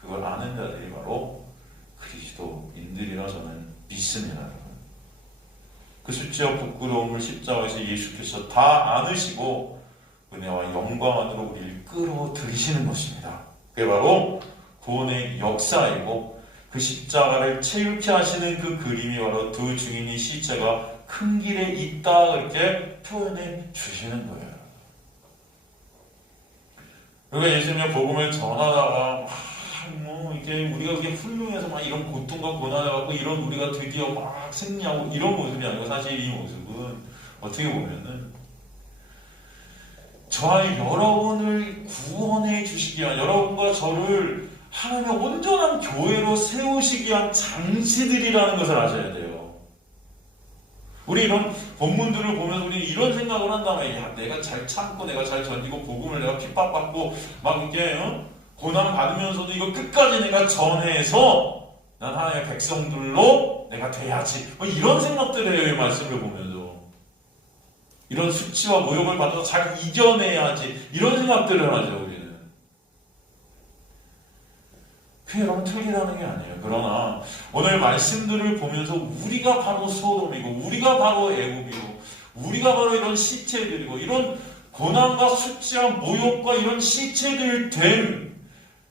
그걸 아는 자들이 바로 그리스도인들이라 저는 믿습니다. 여러분. 그 수치와 부끄러움을 십자가에서 예수께서 다 안으시고 은혜와 영광 안으로 우리를 끌어들이시는 것입니다. 그게 바로 구원의 역사이고 그 십자가를 체육케 하시는 그 그림이 바로 두 증인의 시체가 큰 길에 있다 이렇게 표현해 주시는 거예요. 그러니까 예수님의 복음을 전하다가 이게 우리가 그게 훌륭해서 막 이런 고통과 고난을 갖고 이런 우리가 드디어 막 승리하고 이런 모습이 아니고 사실 이 모습은 어떻게 보면은 저와 여러분을 구원해 주시기 위한 여러분과 저를 하나님의 온전한 교회로 세우시기 위한 장치들이라는 것을 아셔야 돼요. 우리 이런 본문들을 보면서 우리 이런 생각을 한다면 야 내가 잘 참고 내가 잘 견디고 복음을 내가 핍박받고 막 이렇게 고난 받으면서도 이거 끝까지 내가 전해서 난 하나님의 백성들로 내가 돼야지 뭐 이런 생각들의 말씀을 보면서 이런 수치와 모욕을 받아서 잘 이겨내야지 이런 생각들을 하죠 우리는. 그게 여러분 틀리다는 게 아니에요. 그러나 오늘 말씀들을 보면서 우리가 바로 소돔이고 우리가 바로 애굽이고 우리가 바로 이런 시체들이고 이런 고난과 수치와 모욕과 이런 시체들 된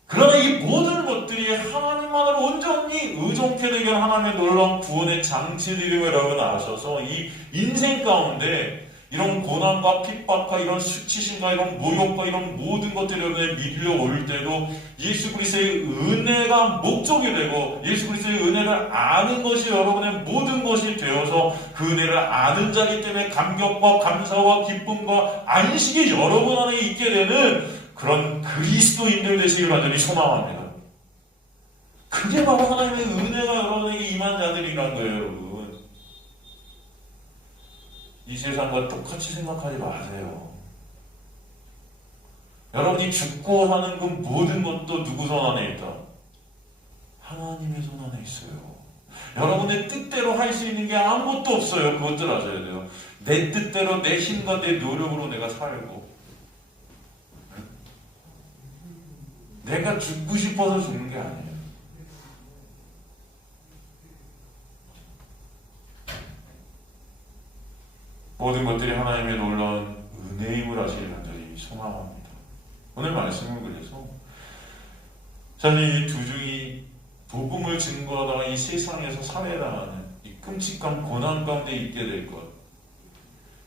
그러나 이 모든 것들이 하나님만으로 온전히 의존케 되게 하나님의 놀라운 구원의 장치들임을 여러분 아셔서 이 인생 가운데 이런 고난과 핍박과 이런 수치심과 이런 모욕과 이런 모든 것들이 여러분의 밀려올 때도 예수 그리스도의 은혜가 목적이 되고 예수 그리스도의 은혜를 아는 것이 여러분의 모든 것이 되어서 그 은혜를 아는 자기 때문에 감격과 감사와 기쁨과 안식이 여러분 안에 있게 되는 그런 그리스도인들 되시길 완전히 소망합니다. 그게 바로 하나님의 은혜가 여러분에게 임한 자들이란 거예요, 여러분. 이 세상과 똑같이 생각하지 마세요. 여러분이 죽고 사는 그 모든 것도 누구 손 안에 있다? 하나님의 손 안에 있어요. 여러분의 뜻대로 할 수 있는 게 아무것도 없어요. 그것들 아셔야 돼요. 내 뜻대로 내 힘과 내 노력으로 내가 살고 내가 죽고 싶어서 죽는 게 아니에요. 모든 것들이 하나님의 놀라운 은혜임을 아시길 간절히 소망합니다. 오늘 말씀을 그래서 사실 이 두 중이 복음을 증거하다가 이 세상에서 살해당하는 이 끔찍한 고난 가운데 있게 될 것.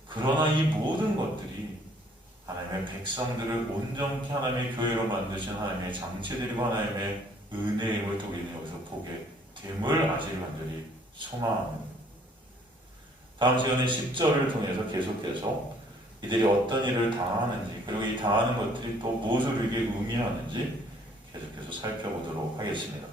그러나 이 모든 것들이 하나님의 백성들을 온전히 하나님의 교회로 만드신 하나님의 장치들이고 하나님의 은혜임을 또 우리는 여기서 보게 됨을 아시길 간절히 소망합니다. 다음 시간에 10절을 통해서 계속해서 이들이 어떤 일을 당하는지 그리고 이 당하는 것들이 또 무엇을 이게 의미하는지 계속해서 살펴보도록 하겠습니다.